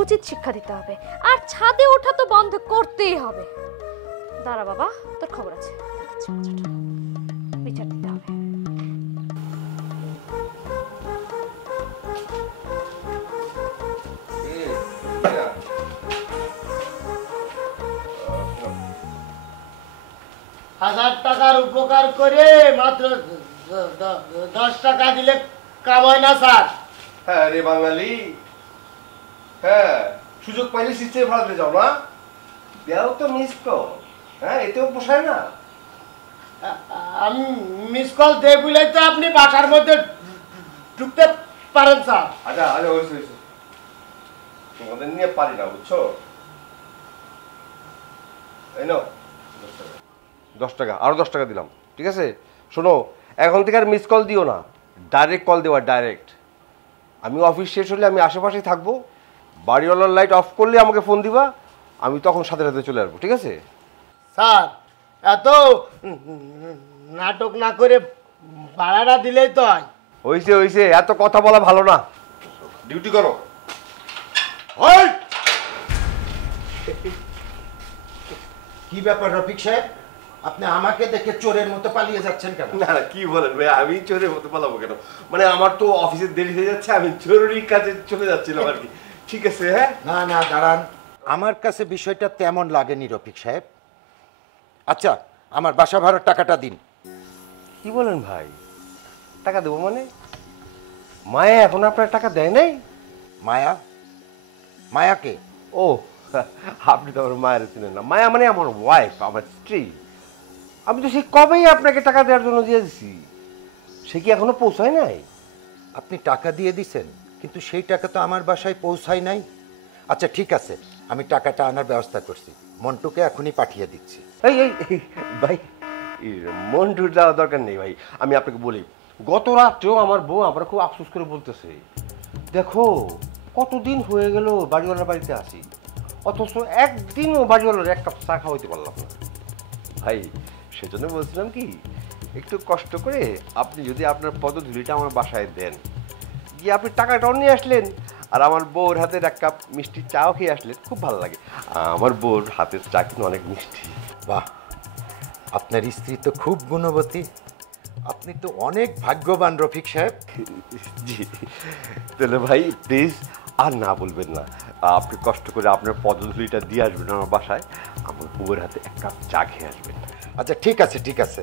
উচিত শিক্ষা দিতে হবে, আর ছাদে ওঠা তো বন্ধ করতেই হবে। দাঁড়া বাবা, তোর খবর আছে, বিচার দিতে হবে। হাজার টাকার উপকার করে মাত্র 10 টাকা দিলে কামায় না স্যার? হ্যাঁ রে বাঙালি, হ্যাঁ সুযোগ পাইলে সিস্টেম ভাড়াতে যাও না, দেও তো মিস কল। হ্যাঁ এতেও পোষায় না। আমি মিস কল দেই বলেই তো আপনি বাসার মধ্যে ঢুকতে পারেন স্যার। আচ্ছা আচ্ছা, হয়েছে হয়েছে, তোমাদের নিয়ে পারি না বুঝছো। এই নাও। 10 টাকা, আরও 10 টাকা দিলাম, ঠিক আছে? শোনো, এখন থেকে আর মিস কল দিও না, ডাইরেক্ট কল দেওয়া, ডাইরেক্ট। আমি অফিস শেষ হলে আমি আশেপাশেই থাকবো, বাড়িওয়ালার লাইট অফ করলে আমাকে ফোন দিবা, আমি তখন সাথে সাথে চলে আসবো, ঠিক আছে? স্যার এত নাটক না করে ভাড়াটা দিলেই তো হয়। হইছে হইছে, এত কথা বলা ভালো না, ডিউটি করো। কি ব্যাপার রফিক সাহেব, আপনি আমাকে দেখে চোরের মতো পালিয়ে যাচ্ছেন কেন? না না, কি বলেন ভাই, আমি চোরের মতো পালাবো কেন? মানে আমার তো অফিসে দেরি হয়ে যাচ্ছে, আমি জরুরি কাজে চলে যাচ্ছিলাম আর কি। ঠিক আছে, হ্যাঁ? না না, দাঁড়ান, আমার কাছে বিষয়টা তেমন লাগেনি রফিক সাহেব। আচ্ছা, আমার বাসা ভাড়ার টাকাটা দিন। কি বলেন ভাই, টাকা দেবো মানে? মায়া এখন আপনার টাকা দেয় নাই? মায়া? মায়াকে? ও, আপনি তো আমার মায়ের চিনেন না। মায়া মানে আমার ওয়াইফ, আমার স্ত্রী। আমি তো সে কবেই আপনাকে টাকা দেওয়ার জন্য দিয়ে দিছি, সে কি এখনো পৌঁছায় নাই? আপনি টাকা দিয়ে দিছেন, কিন্তু সেই টাকা তো আমার বাসায় পৌঁছায় নাই। আচ্ছা ঠিক আছে, আমি টাকাটা আনার ব্যবস্থা করছি, মন্টুকে এখনই পাঠিয়ে দিচ্ছি। এই এই এই, ভাই, মন্টুর দেওয়া দরকার নেই ভাই। আমি আপনাকে বলি, গত রাত্রেও আমার বউ আমরা খুব আফসোস করে বলতেছে, দেখো কতদিন হয়ে গেল বাড়িওয়ালার বাড়িতে আসি, অথচ একদিনও বাড়িওয়ালার এক কাপ চা খাওয়াইতে পারলাম না। ভাই সেজন্য বলছিলাম কি, একটু কষ্ট করে আপনি যদি আপনার পদধূলিটা আমার বাসায় দেন, গিয়ে আপনি টাকাটাও নিয়ে আসলেন, আর আমার বউর হাতের এক কাপ মিষ্টি চাও খেয়ে আসলেন, খুব ভালো লাগে। আমার বউর হাতের চা কিন্তু অনেক মিষ্টি। বাহ, আপনার স্ত্রী তো খুব গুণবতী, আপনি তো অনেক ভাগ্যবান রফিক সাহেব। জি, তাহলে ভাই প্লিজ আর না বলবেন না, আপনি কষ্ট করে আপনার পদধূলিটা দিয়ে আসবেন আমার বাসায়, আমার বউয়ের হাতে এক কাপ চা খেয়ে আসবেন। আচ্ছা ঠিক আছে ঠিক আছে,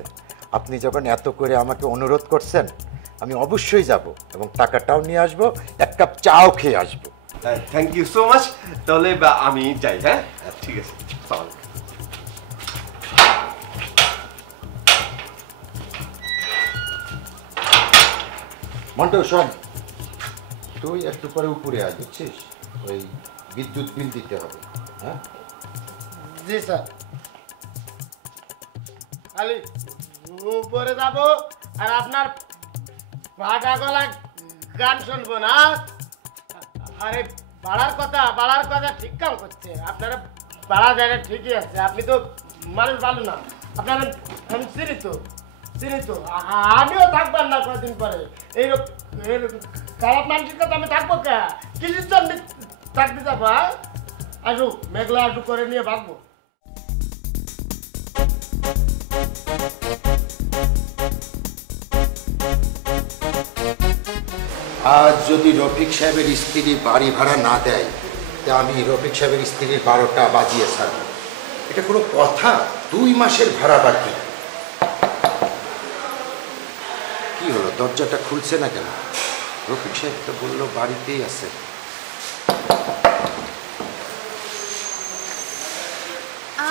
আপনি যখন এত করে আমাকে অনুরোধ করছেন, আমি অবশ্যই যাব এবং টাকাটাও নিয়ে আসবো, এক কাপ চাও খেয়ে আসবো। Thank you so much. তাহলে আমি যাই, হ্যাঁ? ঠিক আছে, আসসালামু আলাইকুম। মন্টু শোন, তুই একটু পরে উপরে আয়, বুঝছিস? ওই বিদ্যুৎ বিল দিতে হবে। হ্যাঁ জি স্যার। খালি উপরে যাব আর আপনার ফাটা গলা গান শুনবো না। আরে বাড়ার কথা ঠিক কাম করছে আপনারা, বাড়া জায়গা ঠিকই আছে, আপনি তো মানুষ ভালো না, আপনার আমি চিনি তো আমিও থাকবেন না কয়েকদিন পরে। এইরকম খারাপ মানুষের কথা আমি থাকবো কে? কিসের জন্য থাকতে যাবো? আসুক মেঘলা আসুক করে নিয়ে ভাগবো। আজ যদি রফিক সাহেবের স্ত্রী বাড়ি ভাড়া না দেয়, তা আমি রফিক সাহেবের স্ত্রীর 12টা বাজিয়ে ছাড়ব। এটা কোনো কথা? 2 মাসের ভাড়া বাকি। কি হলো, দরজাটা খুলছে না কেন? রফিক সাহেব তো বললো বাড়িতেই আছে।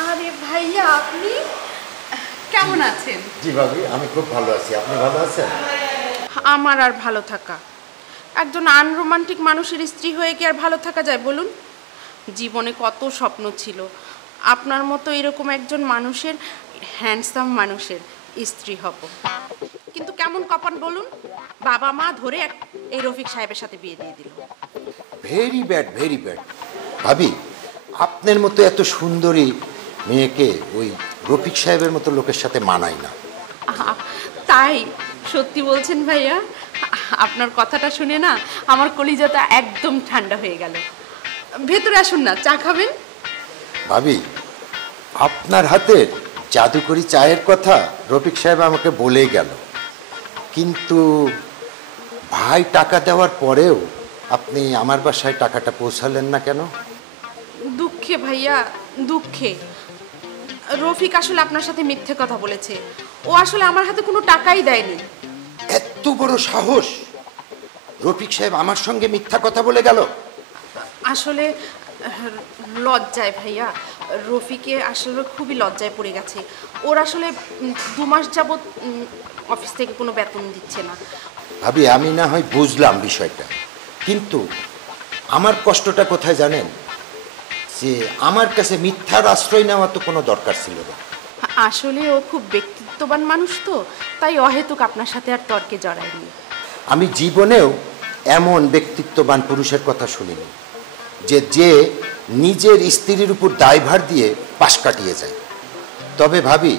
আরে ভাইয়া, আপনি কেমন আছেন? জি ভাবি, আমি খুব ভালো আছি, আপনি ভালো আছেন? আমার আর ভালো থাকা, একজন আনরোমান্টিক মানুষের স্ত্রী হয়ে কি আর ভালো থাকা যায় বলুন? জীবনে কত স্বপ্ন ছিল, আপনার মতো এরকম একজন মানুষের, হ্যান্ডসাম মানুষের স্ত্রী হব, কিন্তু কেমন কপাল বলুন, বাবা মা ধরে এই রফিক সাহেবের সাথে বিয়ে দিয়ে দিল। Very bad, very bad. ভাবি, আপনার মতো এত সুন্দরী মেয়েকে ওই রফিক সাহেবের মতো লোকের সাথে মানায় না। তাই সত্যি বলছেন ভাইয়া? আপনার কথাটা শুনে না আমার কলিজাটা একদম ঠান্ডা হয়ে গেল। ভেতরে আসুন না, চা খাবেন? ভাবি, আপনার হাতের জাদুকরি চায়ের কথা রফিক সাহেব আমাকে বলেই গেল, কিন্তু ভাই টাকা দেওয়ার পরেও আপনি আমার বাসায় টাকাটা পৌঁছালেন না কেন? দুঃখে ভাইয়া, দুঃখে। রফিক আসলে আপনার সাথে মিথ্যে কথা বলেছে, ও আসলে আমার হাতে কোনো টাকাই দেয়নি। এত বড় সাহস! রফিক সাহেব আমার সঙ্গে মিথ্যা কথা বলে গেল? আসলে লজ্জায় ভাইয়া, রফিকে আসলে খুবই লজ্জায় পড়ে গেছে। ওর আসলে 2 মাস যাবৎ অফিস থেকে কোনো বেতন দিচ্ছে না। ভাবি, আমি না হয় বুঝলাম বিষয়টা, কিন্তু আমার কষ্টটা কোথায় জানেন? যে আমার কাছে মিথ্যার আশ্রয় নেওয়া তো কোনো দরকার ছিল না। আসলে ও খুব ব্যক্তিত্ববান মানুষ তো, তাই অহেতুক আপনার সাথে আর তর্কে জড়ায়নি। আমি জীবনেও এমন ব্যক্তিত্ববান পুরুষের কথা শুনিনি যে নিজের স্ত্রীর উপর দায়ভার দিয়ে পাশ কাটিয়ে যায়। তবে ভাবি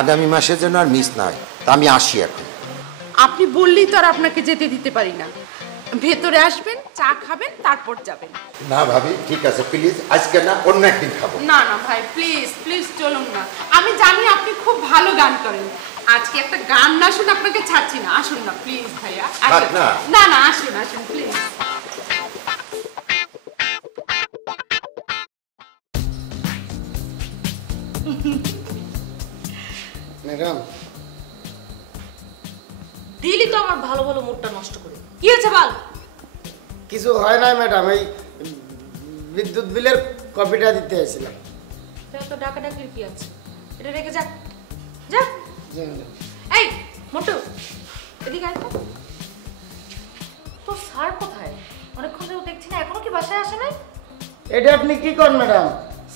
আগামী মাসে যেন আর মিস না হয়। তা আমি আসি এখন। আপনি বললেই তো আর আপনাকে যেতে দিতে পারি না। ভেতরে আসবেন, চা খাবেন, তারপর যাবেন। না ভাবি, ঠিক আছে, প্লিজ আজকে না, অন্য একদিন খাবো। না না ভাই, প্লিজ প্লিজ চলুন না। আমি জানি আপনি খুব ভালো গান করেন, আজকে একটা গান না শুনে আপনাকে ছাড়ছি না। আসুন না প্লিজ ভাইয়া, আসুন। না না আসুন আসুন প্লিজ। ম্যাডাম, দিলি তো আমার ভালো ভালো মুডটা নষ্ট করে। কি হয়েছে বল? কিছু হয় না ম্যাডাম, এই বিদ্যুৎ বিলের কপিটা দিতে এসেছিলাম। তো ডাকাডাকির কি আছে? এটা রেখে যা যা। এই মোটু, এদিকে আয় তো। তোর স্যার কোথায়? অনেকক্ষণ ধরে দেখছি না, এখনো কি বাসায় আসে নাই? এটা আপনি কি করেন ম্যাডাম?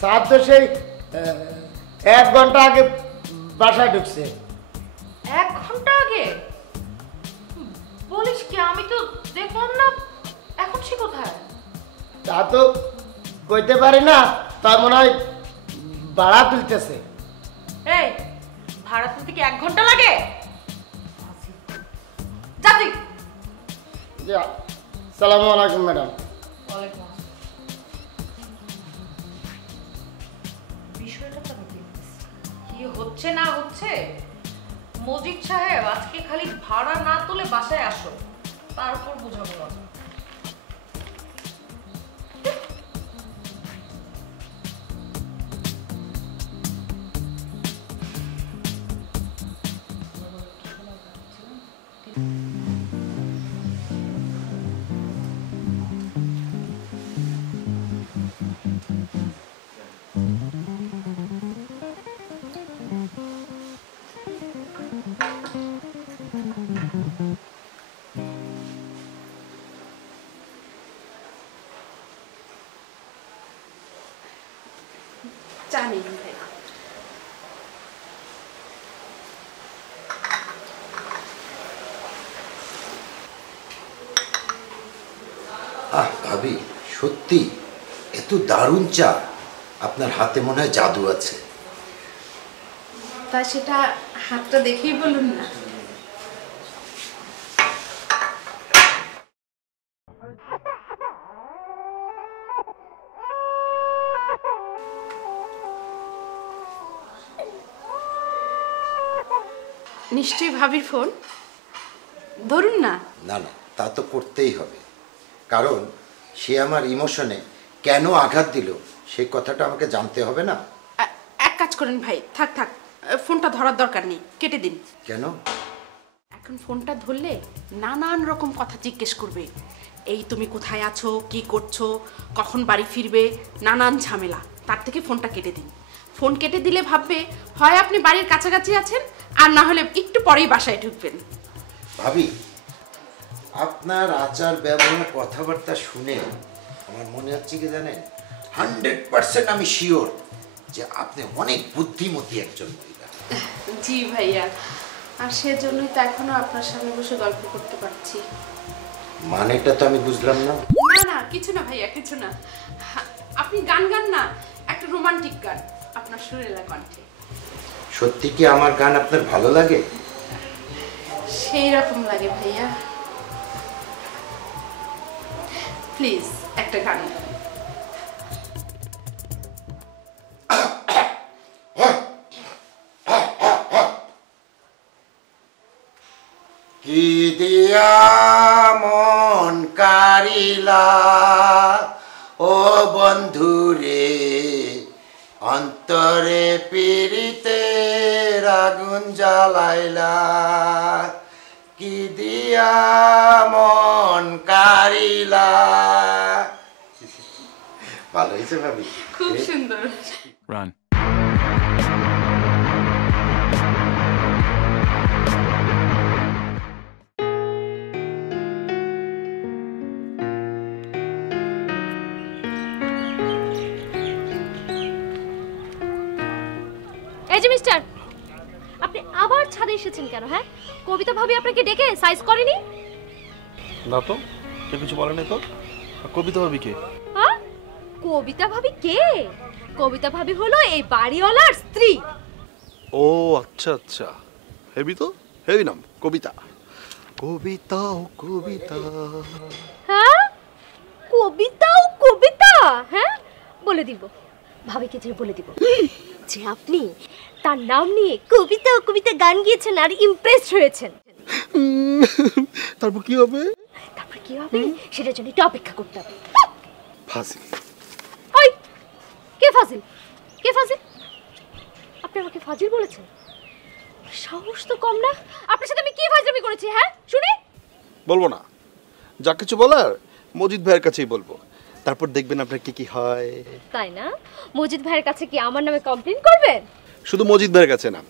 স্যার তো সেই 1 ঘন্টা আগে বাসায় ঢুকছে। 1 ঘন্টা আগে? বলিস কি? আমি তো দেখলাম না। এখন সে কোথায়? তা তো কইতে পারি না, তার মনে হয় ভাড়া তুলতেছে। এই ভাড়া তুলতে কি 1 ঘন্টা লাগে? যাবি? সালামু আলাইকুম ম্যাডাম। ওয়ালাইকুম আসসালাম। বিষয়টা তো কি হচ্ছে না হচ্ছে? মজিদ সাহেব আজকে খালি ভাড়া না তুলে বাসায় আসো, তারপর বুঝাবো না। চা নেই ভাই। ভাবি সত্যি এত দারুণ চা, আপনার হাতে মনে হয় জাদু আছে। তা সেটা হাতটা দেখেই বলুন না। নিশ্চয়ই ভাবির ফোন, ধরুন না। না না, তা তো করতেই হবে, কারণ সে আমার ইমোশনে কেন আঘাত দিল সেই কথাটা আমাকে জানতে হবে না? এক কাজ করেন ভাই, থাক থাক, ফোনটা ধরার দরকার নেই, কেটে দিন। কেন? এখন ফোনটা ধরলে নানান রকম কথা জিজ্ঞেস করবে। এই তুমি কোথায় আছো, কি করছো, কখন বাড়ি ফিরবে, নানান ঝামেলা। তার থেকে ফোনটা কেটে দিন। ফোন কেটে দিলে ভাববে হয় আপনি বাড়ির কাছাকাছি আছেন, আর না হলে একটু পরেই বাসায় ঢুকবেন। ভাবি আপনার আচার ব্যবহার কথাবার্তা শুনে আমার মনে হচ্ছে কি জানেন, 100% আমি শিওর যে আপনি অনেক বুদ্ধিমতী একজন মহিলা। জি ভাইয়া, আর সেজন্যই তো এখনো আপনার সামনে বসে গল্প করতে পারছি। মানেটা তো আমি বুঝলাম না। না না, কিছু না ভাইয়া, কিছু না। আপনি গান গান না, একটা রোমান্টিক গান আপনার সুরেলা কণ্ঠে। সত্যি কি আমার গান আপনার ভালো লাগে? সেই রকম লাগে ভাইয়া। প্লিজ একটা গান। কি দিয়া মন কারিলা ও বন্ধুরে, অন্তরে পীড়িতের আগুন জ্বালাইলা। কি দিয়া মন কারিলা। ভালো হয়েছে ভাবি, খুব সুন্দর। Run. এই যে মিস্টার, আপনি আবার ছাদে এসেছেন কেন? হ্যাঁ, কবিতা ভাবি আপনাকে ডেকে সাইজ করেনি? না তো, কে কিছু বলেনি তো। কবিতা ভাবি কে? হ্যাঁ, কবিতা ভাবি কে? কবিতা ভাবি হলো এই বাড়িওয়ালার স্ত্রী। ও আচ্ছা আচ্ছা, হেবি তো, হেবি নাম কবিতা। কবিতা ও কবিতা। হ্যাঁ, কবিতা ও কবিতা। হ্যাঁ, বলে দিব ভাবিকে, যে বলে দিব যে আপনি তার নাম নিয়ে কবিতা ও কবিতা গান গিয়েছেন আর ইমপ্রেস হয়েছেন। তারপর কি হবে? তারপর কি হবে সেটার জন্য একটু অপেক্ষা করতে হবে। ফাজিল। ওই কে ফাজিল? কে ফাজিল? আপনি আমাকে ফাজিল বলেছেন? সাহস তো কম না। আপনার সাথে আমি কি ফাজলামি করেছি? হ্যাঁ, শুনি। বলবো না, যা কিছু বলার মজিদ ভাইয়ের কাছেই বলবো, তারপর দেখবেন আপনার কি কি হয়। তাই না? মজিদ ভাইয়ের কাছে কি আমার নামে কমপ্লেইন করবেন? শুধু মজিদ ভাইয়ের কাছে না,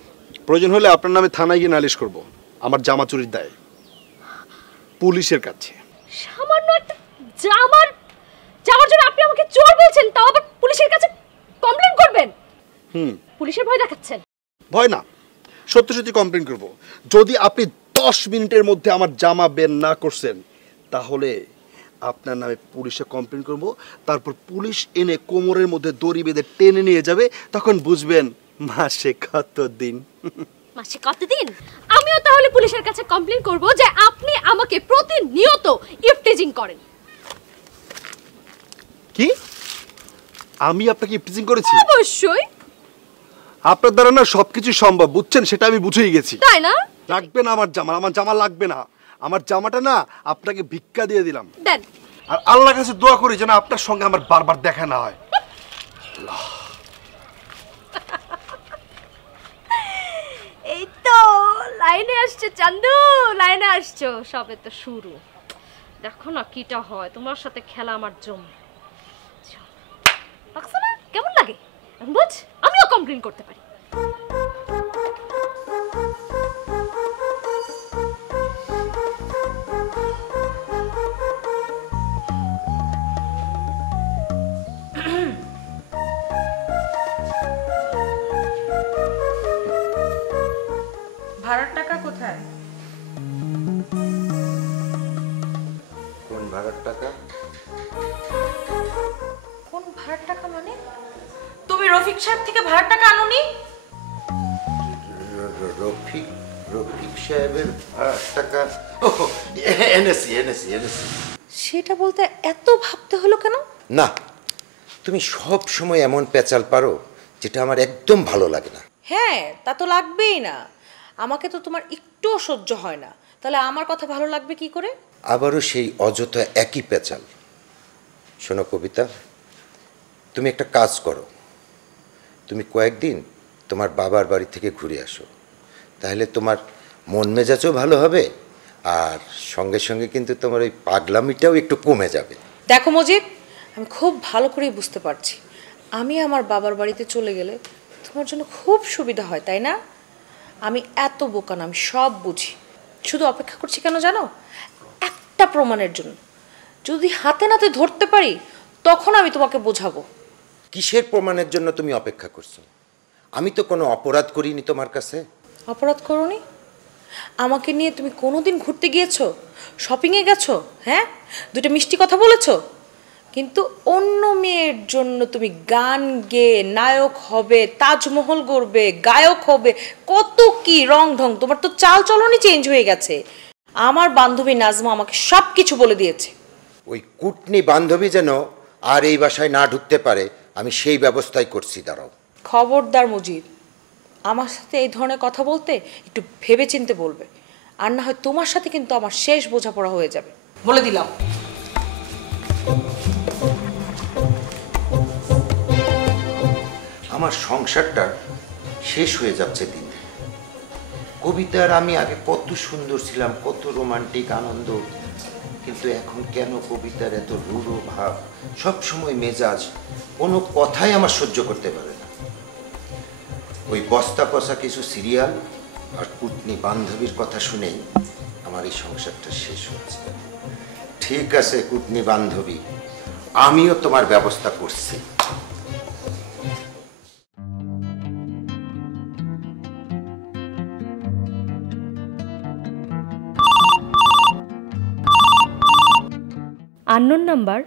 প্রয়োজন হলে আপনার নামে থানায় গিয়ে নালিশ করব, আমার জামা চুরির দায়। পুলিশের কাছে। সামান্য একটা জামার জন্য আপনি আমাকে চোর বলছেন, তাও আবার পুলিশের কাছে কমপ্লেইন করবেন? পুলিশের ভয় দেখাচ্ছেন? ভয় না, সত্যি সত্যি কমপ্লেইন করব। যদি আপনি 10 মিনিটের মধ্যে আমার জামা বের না করছেন, তাহলে আপনার নামে পুলিশে কমপ্লেইন করব। তারপর পুলিশ এনে কোমরের মধ্যে দড়ি বেঁধে টেনে নিয়ে যাবে, তখন বুঝবেন মাসে কত দিন। মাসে কতদিন? আমিও তাহলে পুলিশের কাছে কমপ্লেইন করব যে আপনি আমাকে প্রতিনিয়ত ইফটিজিং করেন। কি? আমি আপনাকে ইফটিজিং করেছি? অবশ্যই। আপনার দ্বারা না সবকিছু সম্ভব, বুঝছেন? সেটা আমি বুঝেই গেছি। তাই না? লাগবে না আমার জামা, আমার জামা লাগবে না। আমার জামাটা না আপনাকে ভিক্ষা দিয়ে দিলাম। দেন। আর আল্লাহর কাছে দোয়া করি যেন আপনার সঙ্গে আমার বারবার দেখা না হয়। এই তো লাইনে আসছে চান্দু, লাইনে আসছো। সবে তো শুরু, দেখো না কিটা হয়। তোমার সাথে খেলা আমার জম। দেখছো না কেমন লাগে? বুঝ, আমিও কমপ্লেইন করতে পারি। ভাড়ার টাকা কোথায়? কোন ভাড়ার টাকা? কোন ভাড়ার টাকা মানে? তুমি রফিক সাহেব থেকে ভাড়ার টাকা আনোনি? রফিক সাহেবের ভাড়ার টাকা এনেছি। সেটা বলতে এত ভাবতে হলো কেন? না, তুমি সব সময় এমন পেঁচাল পারো যেটা আমার একদম ভালো লাগে না। হ্যাঁ, তা তো লাগবেই না। আমাকে তো তোমার একটুও সহ্য হয় না, তাহলে আমার কথা ভালো লাগবে কি করে? আবারও সেই অযথা একই পেঁচাল। শোনো কবিতা, তুমি একটা কাজ করো, তুমি কয়েকদিন তোমার বাবার বাড়ি থেকে ঘুরে আসো, তাহলে তোমার মন মেজাজও ভালো হবে, আর সঙ্গে সঙ্গে কিন্তু তোমার ওই পাগলামিটাও একটু কমে যাবে। দেখো মজিদ, আমি খুব ভালো করেই বুঝতে পারছি আমি আমার বাবার বাড়িতে চলে গেলে তোমার জন্য খুব সুবিধা হয়, তাই না? আমি এত বোকা না, আমি সব বুঝি। শুধু অপেক্ষা করছি কেন জানো? একটা প্রমাণের জন্য। যদি হাতে নাতে ধরতে পারি তখন আমি তোমাকে বোঝাবো। কিসের প্রমাণের জন্য তুমি অপেক্ষা করছো? আমি তো কোনো অপরাধ করিনি তোমার কাছে। অপরাধ করোনি? আমাকে নিয়ে তুমি কোনোদিন ঘুরতে গিয়েছো, শপিংয়ে গেছো, হ্যাঁ, দুটো মিষ্টি কথা বলেছো? কিন্তু অন্য মেয়ের জন্য তুমি গান গেয়ে নায়ক হবে, তাজমহল গড়বে, গায়ক হবে, কত কি রং ঢং। তোমার তো চাল চলনই চেঞ্জ হয়ে গেছে। আমার বান্ধবী নাজমা আমাকে সব কিছু বলে দিয়েছে। ওই কুটনি বান্ধবী যেন আর এই বাসায় না ঢুকতে পারে, আমি সেই ব্যবস্থাই করছি। দাঁড়াও। খবরদার মজিদ, আমার সাথে এই ধরনের কথা বলতে একটু ভেবেচিন্তে বলবে, আর না হয় তোমার সাথে কিন্তু আমার শেষ বোঝাপড়া হয়ে যাবে, বলে দিলাম। আমার সংসারটা শেষ হয়ে যাচ্ছে দিন। কবিতার আমি আগে কত সুন্দর ছিলাম, কত রোমান্টিক আনন্দ, কিন্তু এখন কেন কবিতার এত রূঢ় ভাব, সবসময় মেজাজ, কোনো কথাই আমার সহ্য করতে পারে না। ওই বস্তা কষা কিছু সিরিয়াল আর কুটনি বান্ধবীর কথা শুনেই আমার এই সংসারটা শেষ হচ্ছে। ঠিক আছে কুটনি বান্ধবী, আমিও তোমার ব্যবস্থা করছি। আননোন নাম্বার,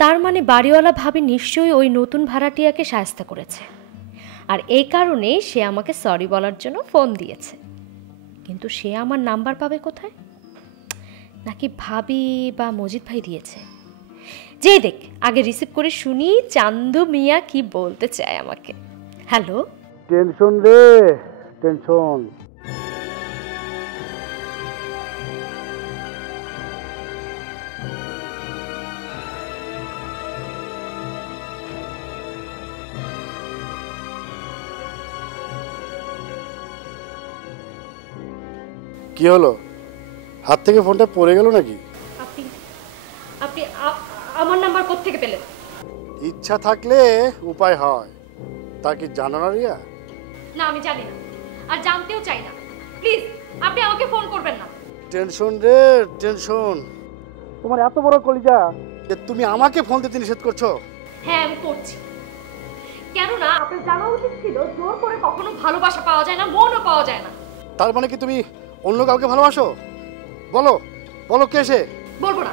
তার মানে বাড়িওয়ালা ভাবি নিশ্চয়ই ওই নতুন ভাড়াটিয়াকে শায়েস্তা করেছে, আর এই কারণেই সে আমাকে সরি বলার জন্য ফোন দিয়েছে। কিন্তু সে আমার নাম্বার পাবে কোথায়? নাকি ভাবি বা মজিদ ভাই দিয়েছে? যেই দেখ, আগে রিসিভ করে শুনি চান্দু মিয়া কি বলতে চায় আমাকে। হ্যালো। টেনশন রে, টেনশন। কি হলো, হাত থেকে ফোনটা পড়ে গেল নাকি? আপনি আপনি আমার নাম্বার কোত্থেকে পেলেন? ইচ্ছা থাকলে উপায় হয়, তা কি জানো না রিয়া? না, আমি জানি না, আর জানতেও চাই না। প্লিজ আপনি আমাকে ফোন করবেন না। টেনশন রে, টেনশন। তোমার এত বড় কলিজা যে তুমি আমাকে ফোন দিতে নিষেধ করছো? হ্যাঁ, আমি করছি। কেননা আপনার জানা উচিত ছিল জোর করে কখনো ভালোবাসা পাওয়া যায় না, মনও পাওয়া যায় না। তার মানে কি তুমি অন্য কাউকে ভালোবাসো? বলো, বলো কে সে? বলবো না,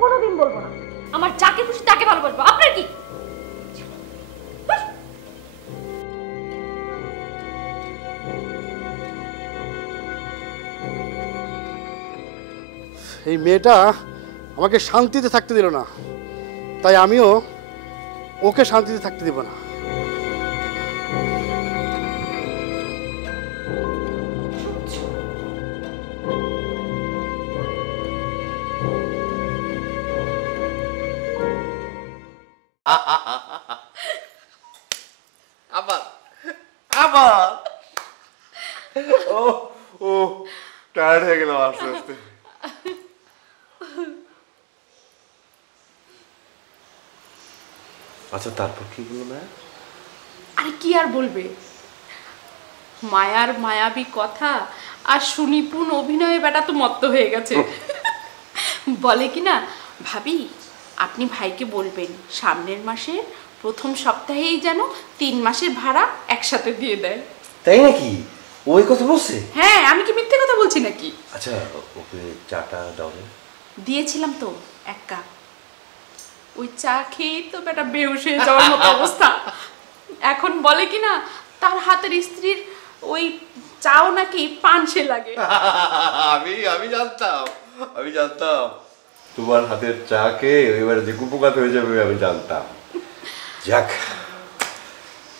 কোনোদিন বলবো না। আমার যাকে খুশি তাকে ভালোবাসবো। আপনার কি? এই মেয়েটা আমাকে শান্তিতে থাকতে দিল না, তাই আমিও ওকে শান্তিতে থাকতে দিব না। আবার আবার ও ও টায়ার্ড হয়ে গেলাম আস্তে আস্তে। আচ্ছা, তারপর কি বললো মায়া? আরে কি আর বলবে, মায়ার মায়াবী কথা আর সুনিপুণ অভিনয়ে বেটা তো মত্ত হয়ে গেছে। বলে কি না, ভাবি আপনি ভাইকে বলবেন সামনের মাসের প্রথম সপ্তাহেই যেন 3 মাসের ভাড়া একসাথে দিয়ে দেয়। তাই নাকি? ওই কথা বলছে? হ্যাঁ, আমি কি মিথ্যে কথা বলছি নাকি? আচ্ছা, ওকে চাটা দাও। দিয়েছিলাম তো 1 কাপ, ওই চা খেয়ে তো বেটা বেহুশ হয়ে যাওয়ার মতো অবস্থা। এখন বলে কি না, তার হাতের স্ত্রীর ওই চাও নাকি পানসে লাগে। আমি জানতাম তোমার হাতের চা খেয়ে এবারে যে কুপকাত হয়ে যাবে আমি জানতাম। যাক,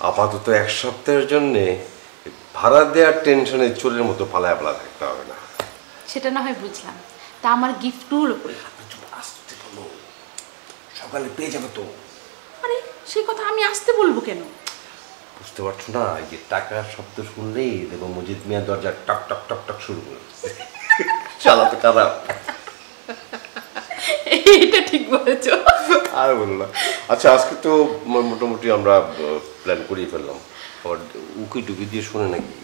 আপাতত 1 সপ্তাহের জন্যে ভাড়া দেওয়ার টেনশনে চোরের মতো পালায় পালা থাকতে হবে না। সেটা না হয় বুঝলাম, তা আমার গিফটগুলো কই? আসতে বলো, সকালে পেয়ে যাবে তো। আরে সেই কথা আমি আসতে বলবো কেন? বুঝতে পারছো না, এই যে টাকার শব্দ শুনলেই দেখো মজিদ মিয়া দরজা টক টক টক টক শুরু করে চালা তো খারাপ। এটা ঠিক বলেছো। আর বলো না। আচ্ছা, আজকে তো মোটামুটি আমরা প্ল্যান করিয়ে ফেললাম, আবার উকি ডুকি দিয়ে শোনে নাকি?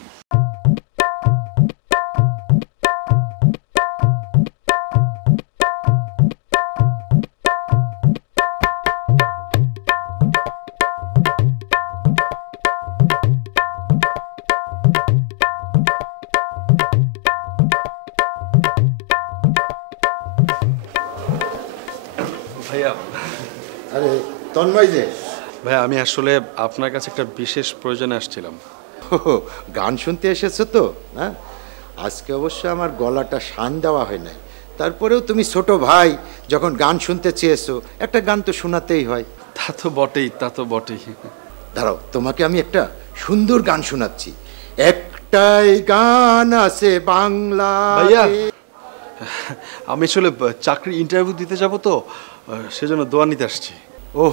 ভাইয়া, আরে তন্ময় যে, ভাইয়া আমি আসলে আপনার কাছে একটা বিশেষ প্রয়োজনে আসছিলাম। গান শুনতে এসেছো তো? না, আজকে অবশ্য আমার গলাটা শান দেওয়া হয় নাই, তারপরেও তুমি ছোট ভাই যখন গান শুনতে চেয়েছো, একটা গান তো শোনাতেই হয়। তা তো বটেই, তা তো বটেই। দাঁড়াও, তোমাকে আমি একটা সুন্দর গান শোনাচ্ছি। একটাই গান আছে বাংলা। ভাইয়া, আমি আসলে চাকরি ইন্টারভিউ দিতে যাব তো, সেজন্য দোয়া নিতে আসছি। ও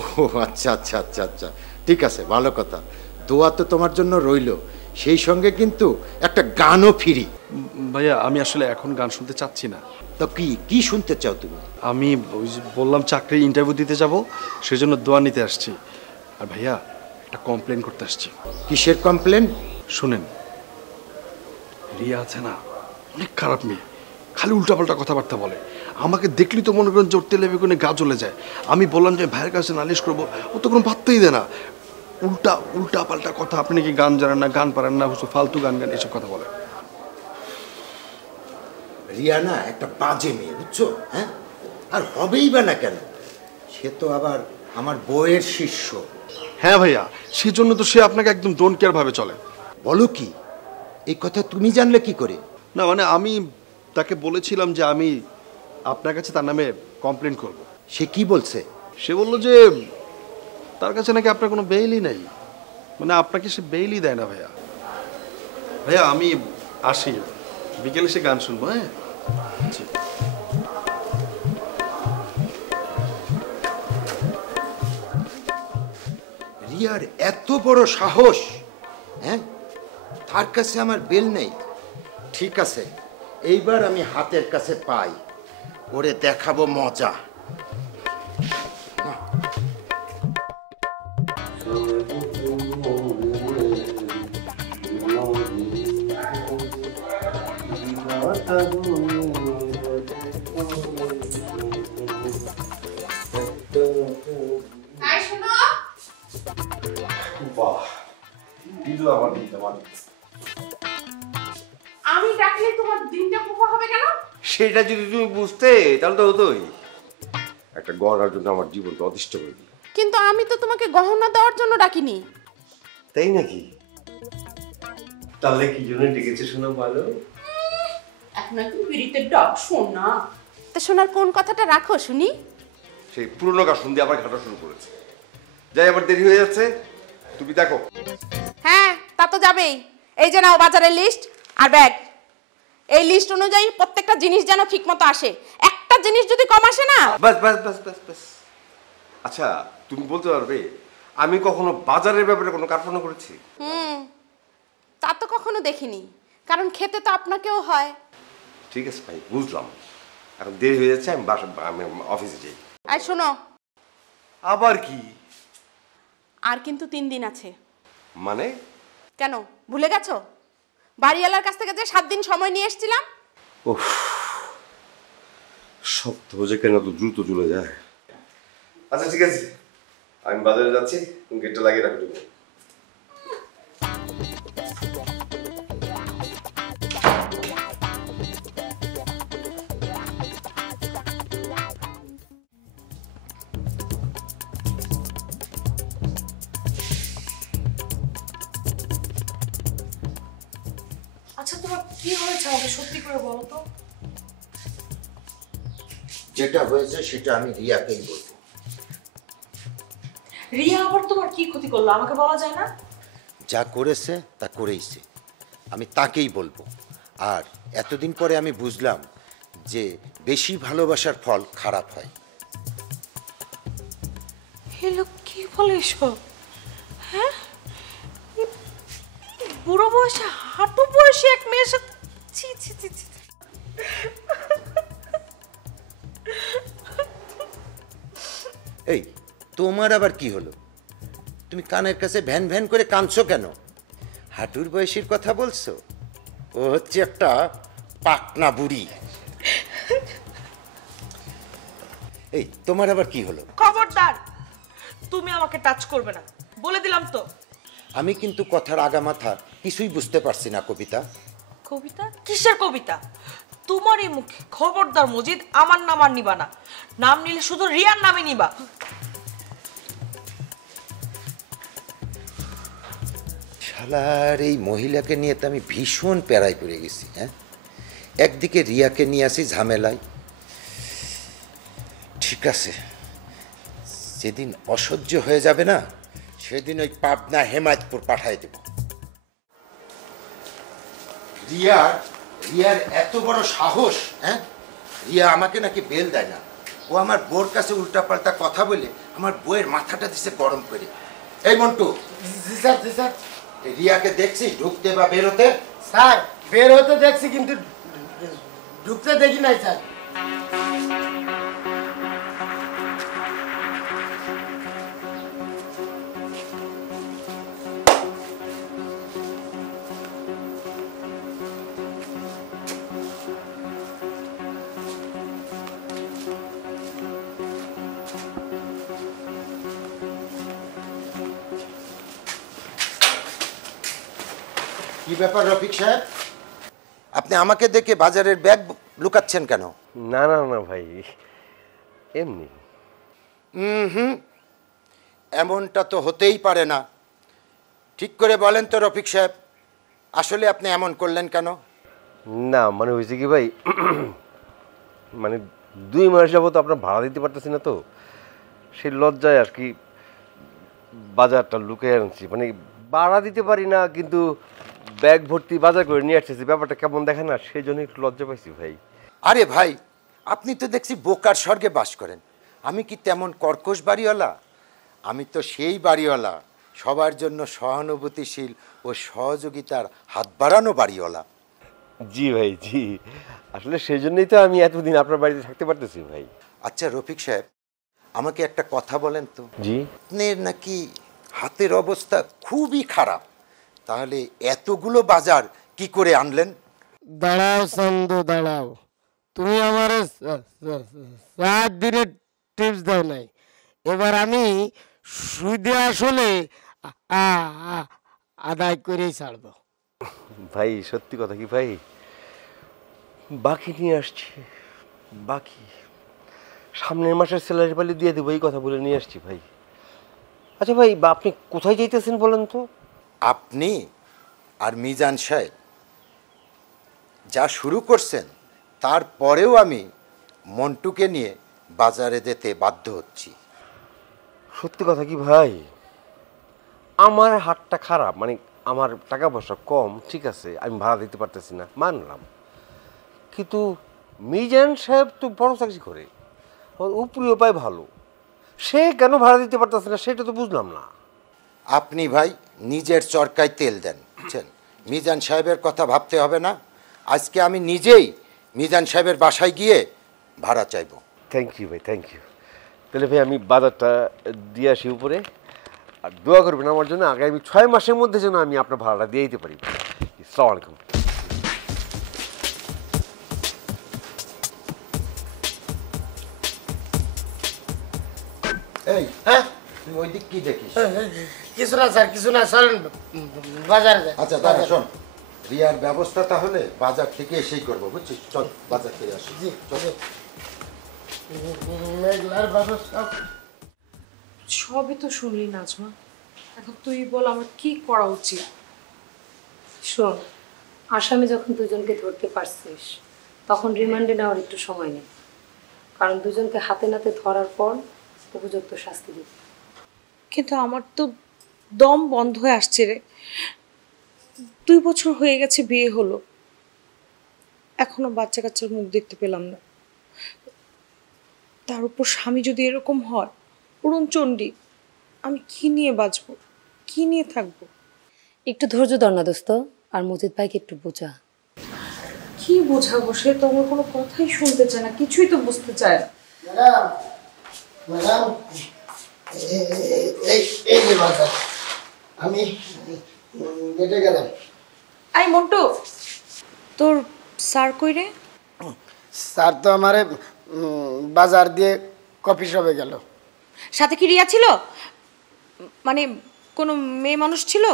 আচ্ছা আচ্ছা আচ্ছা আচ্ছা, ঠিক আছে, ভালো কথা। দোয়া তো তোমার জন্য রইল, সেই সঙ্গে কিন্তু একটা গানও ফ্রি। ভাইয়া, আমি আসলে এখন গান শুনতে চাচ্ছি না। তো কি কি শুনতে চাও তুমি? আমি ওই যে বললাম চাকরি ইন্টারভিউ দিতে যাব, সেজন্য দোয়া নিতে আসছি। আর ভাইয়া, একটা কমপ্লেন করতে আসছি। কিসের কমপ্লেন? শুনেন, রিয়া আছে না, অনেক খারাপ মেয়ে, খালি উল্টাপাল্টা কথাবার্তা বলে। আমাকে দেখলি তো মনে করেন জোর তেলে বেগুনে গা জ্বলে যায়। আমি বললাম যে ভাইয়ের কাছে নালিশ করবো, ও তো কোনো পাত্তাই দেয় না। উল্টা পাল্টা কথা, আপনি কি গান জানেন না, গান পারেন না, ফালতু গান এসব কথা বলে। রিয়া না একটা বাজে মেয়ে, বুঝছো? হ্যাঁ, আর হবেই বা না কেন, সে তো আবার আমার বউয়ের শিষ্য। হ্যাঁ ভাইয়া, সেজন্য তো সে আপনাকে একদম ডোন্ট কেয়ার ভাবে চলে। বলো কি, এই কথা তুমি জানলে কি করে? না মানে আমি তাকে বলেছিলাম যে আমি আপনার কাছে তার নামে কমপ্লেন করব। সে কি বলছে? সে বলল যে তার কাছে নাকি আপনার কোনো বেইলই নেই, মানে আপনাকে সে বেইলই দেয় না। ভাইয়া ভাইয়া আমি আসি, বিকেলে সে গান শুনবো। হ্যাঁ রিয়ার এত বড় সাহস, হ্যাঁ, তার কাছে আমার বেল নেই। ঠিক আছে, এইবার আমি হাতের কাছে পাই, ওরে দেখাবো মজা। আমি ডাকলে তোমার দিনটা পোকা হবে কেন? সেটা যদি তুমি বুঝতে তাহলে তো হতোই। একটা গড়ার জন্য আমার জীবনটা অতিষ্ঠ করে দিল। কিন্তু আমি তো তোমাকে গহনা দেওয়ার জন্য ডাকিনি। তাই নাকি? তাহলে কি জন্য ডেকেছে শোনা ভালো? এখন একটু বিড়িতে ডাক শোনা। তা শোনার কোন কথাটা রাখো শুনি। সেই পুরনো কাশুন দিয়ে আবার ঘাটা শুরু করেছে। যাই, আবার দেরি হয়ে যাচ্ছে, তুমি দেখো। হ্যাঁ তা তো যাবেই। এই যে নাও বাজারের লিস্ট আর ব্যাগ। এই লিস্ট অনুযায়ী প্রত্যেকটা জিনিস যেন ঠিক মতো আসে। একটা জিনিস যদি কম আসে না, বাস বাস বাস বাস বাস। আচ্ছা তুমি বলতে পারবে আমি কখনো বাজারের ব্যাপারে কোনো কার্পণ্য করেছি? তা তো কখনো দেখিনি, কারণ খেতে তো আপনাকেও হয়। ঠিক আছে ভাই, বুঝলাম। এখন দেরি হয়ে যাচ্ছে, আমি অফিসে যাই। আর শোনো, আবার কি? আর কিন্তু 3 দিন আছে। মানে? কেন ভুলে গেছো? বাড়িওয়ালার কাছ থেকে যে 7 দিন সময় নিয়ে এসেছিলাম। উফ, সপ্তাহ যে কেন তো দ্রুত চলে যায়। আচ্ছা ঠিক আছে, আমি বাজারে যাচ্ছি, তুমি গেটটা লাগিয়ে রাখো। আচ্ছা তোমার কি হয়েছে আমাকে সত্যি করে বলো তো। যেটা হয়েছে সেটা আমি রিয়াকেই বলবো। রিয়া আবার তোমার কি ক্ষতি করলো আমাকে বলা যায় না? যা করেছে তা করেইছে, আমি তাকেই বলবো। আর এতদিন পরে আমি বুঝলাম যে বেশি ভালোবাসার ফল খারাপ হয়। এলো কি বলে এসব? হ্যাঁ, বুড়ো বয়সে হাঁটু বয়সে এক মেয়ের সাথে ছি ছি ছি ছি। এই তোমার আবার কি হলো? তুমি কানের কাছে ভ্যান ভ্যান করে কাঁদছো কেন? হাঁটুর বয়সীর কথা বলছো? ও হচ্ছে একটা পাকনা বুড়ি। এই তোমার আবার কি হলো? খবরদার, তুমি আমাকে টাচ করবে না, বলে দিলাম তো। আমি কিন্তু কথার আগামাথা কিছুই বুঝতে পারছি না কবিতা। কবিতা? কিসের কবিতা? তোমারই মুখে খবরদার মজিদ, আমার নাম আর নিবা না। নাম নিলে শুধু রিয়ার নামে নিবা। শালার এই মহিলাকে নিয়ে তো আমি ভীষণ প্যারায় পড়ে গেছি। হ্যাঁ, একদিকে রিয়াকে নিয়ে আসি ঝামেলায়। ঠিক আছে, যেদিন অসহ্য হয়ে যাবে না সেদিন ওই পাবনা হেমায়তপুর পাঠায় দেব। রিয়ার এত বড় সাহস! হ্যাঁ, রিয়া আমাকে নাকি বেল দেয় না। ও আমার বউর কাছে উল্টাপাল্টা কথা বলে আমার বউয়ের মাথাটা দিছে গরম করে। এই মন্টু, স্যার রিয়াকে দেখছিস ঢুকতে বা বেরোতে? স্যার বের হতে দেখছি, কিন্তু ঢুকতে দেখি নাই স্যার। কি ব্যাপার রফিক সাহেব, আপনি আমাকে দেখে বাজারের ব্যাগ লুকাচ্ছেন কেন? না না না ভাই, এমনি। হুম, এমনটা তো হতেই পারে না। ঠিক করে বলেন তো রফিক সাহেব, আসলে আপনি এমন করলেন কেন? না মানে হয়েছে কি ভাই, মানে 2 মাস যাবত আপনার ভাড়া দিতে পারতেছি না, তো সেই লজ্জায় আর কি বাজারটা লুকিয়ে আনছি। মানে ভাড়া দিতে পারি না, কিন্তু ব্যাগ ভর্তি বাজার করে নিয়ে আসতেছি, ব্যাপারটা কেমন দেখে না, সেই জন্য একটু লজ্জা পাইছি ভাই। আরে ভাই, আপনি তো দেখছি বোকার স্বর্গে বাস করেন। আমি কি তেমন কর্কশ বাড়িওয়ালা? আমি তো সেই বাড়িওয়ালা, সবার জন্য সহানুভূতিশীল ও সহযোগিতার হাত বাড়ানো বাড়িওয়ালা। জি ভাই, জি, আসলে সেই জন্যই তো আমি এতদিন আপনার বাড়িতে থাকতে পারতেছি ভাই। আচ্ছা রফিক সাহেব, আমাকে একটা কথা বলেন তো। জি। আপনার নাকি হাতের অবস্থা খুবই খারাপ, তাহলে এতগুলো বাজার কি করে আনলেন? দাঁড়াও চন্দ দাঁড়াও, তুমি আমার 7 দিনের টিপস দাও নাই, এবার আমি সুদে আসলে আদায় করেই ছাড়বো। ভাই সত্যি কথা কি ভাই, বাকি নিয়ে আসছি, বাকি সামনের মাসের স্যালারি পালি দিয়ে দেবো, এই কথা বলে নিয়ে আসছি ভাই। আচ্ছা ভাই, আপনি কোথায় যাইতেছেন বলেন তো? আপনি আর মিজান সাহেব যা শুরু করছেন, তারপরেও আমি মন্টুকে নিয়ে বাজারে যেতে বাধ্য হচ্ছি। সত্যি কথা কি ভাই, আমার হাতটা খারাপ, মানে আমার টাকা পয়সা কম, ঠিক আছে, আমি ভাড়া দিতে পারতেছি না, মানলাম, কিন্তু মিজান সাহেব তো বড় চাকরি করে, উপরি উপায় ভালো, সে কেন ভাড়া দিতে পারতেছে না সেটা তো বুঝলাম না। আপনি ভাই নিজের চরকায় তেল দেন, বুঝছেন? মিজান সাহেবের কথা ভাবতে হবে না। আজকে আমি নিজেই মিজান সাহেবের বাসায় গিয়ে ভাড়া চাইব। থ্যাংক ইউ ভাই, থ্যাংক ইউ। তাহলে ভাই আমি বাজারটা দিয়ে আসি উপরে, আর দোয়া করবেন আমার জন্য আগামী 6 মাসের মধ্যে যেন আমি আপনার ভাড়াটা দিয়ে দিতে পারি। আসসালামু আলাইকুম। এই হ্যাঁ, তুই ওই দিক কি দেখিস? কিছু না স্যার, কিছু না, চলেন বাজারে যাই। আচ্ছা দাঁড়া, শোন, রিয়ার ব্যবস্থা তাহলে বাজার থেকে এসেই করবো, বুঝছিস? চল বাজার থেকে আসি। জি চল। মেঘলার ব্যবস্থা সবই তো শুনলি নাজমা, এখন তুই বল আমার কি করা উচিত। শোন, আসামি যখন দুজনকে ধরতে পারছিস, তখন রিমান্ডে নেওয়ার একটু সময় নেই, কারণ দুজনকে হাতে নাতে ধরার পর উপযুক্ত শাস্তি দিবি। কিন্তু আমার তো দম বন্ধ হয়ে আসছে রে, 2 বছর হয়ে গেছে বিয়ে হলো, এখনো বাচ্চা কাচ্চার মুখ দেখতে পেলাম না। তার উপর স্বামী যদি এরকম হয়, উড়নচণ্ডী, আমি কি নিয়ে বাঁচবো, কি নিয়ে থাকবো? একটু ধৈর্য ধর না দোস্ত, আর মজিদ ভাইকে একটু বোঝা। কি বোঝাবো, সে তো আমার কোনো কথাই শুনতে চায় না, কিছুই তো বুঝতে চায় না। ম্যাডাম, ম্যাডাম, এই যে বাজার, আমি গেটে গেলাম। আই মন্টু, তোর স্যার কই রে? স্যার তো আমারে বাজার দিয়ে কফি শপে গেল। সাথে কি রিয়া ছিল? মানে কোনো মেয়ে মানুষ ছিল?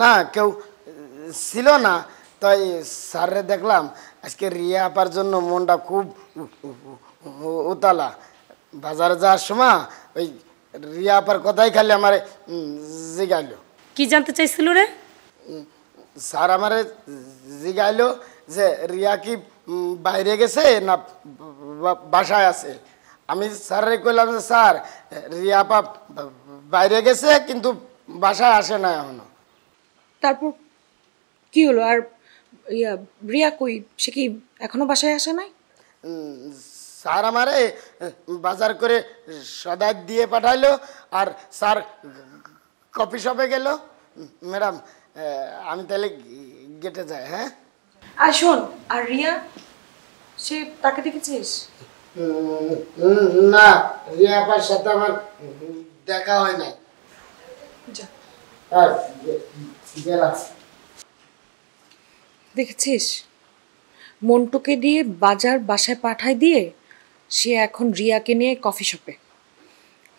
না, কেউ ছিল না, তাই স্যারে দেখলাম আজকে রিয়া আপার জন্য মনটা খুব উতালা। বাজারে যাওয়ার সময় ওই রিয়া আপার কথাই খালি আমারে জিগাইলো। কি জানতে চাইছিল রে? স্যার আমারে জিগাইলো যে রিয়া কি বাইরে গেছে না বাসায় আছে। আমি স্যারে কইলাম যে স্যার, রিয়া আপা বাইরে গেছে, কিন্তু বাসায় আসে না এখনো। তারপর কি হলো? আর ইয়া রিয়া কই, সে কি এখনো বাসায় আসে নাই? স্যার আমারে বাজার করে সদাই দিয়ে পাঠাইলো, আর স্যার কফি শপে গেল। ম্যাডাম, আমি তাহলে গেটে যাই। হ্যাঁ আর শোন, আর রিয়া, সে তাকে দেখেছিস? না, রিয়া আপার সাথে আমার দেখা হয় নাই। দেখেছিস, মন্টুকে দিয়ে বাসায় পাঠায় দিয়ে সে এখন রিয়াকে নিয়ে কফি শপে।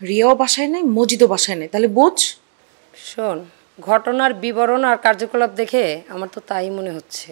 রিয়াও বাসায় নাই, মজিদও বাসায় নেই, তাহলে বোঝ। শোন, ঘটনার বিবরণ আর কার্যকলাপ দেখে আমার তো তাই মনে হচ্ছে।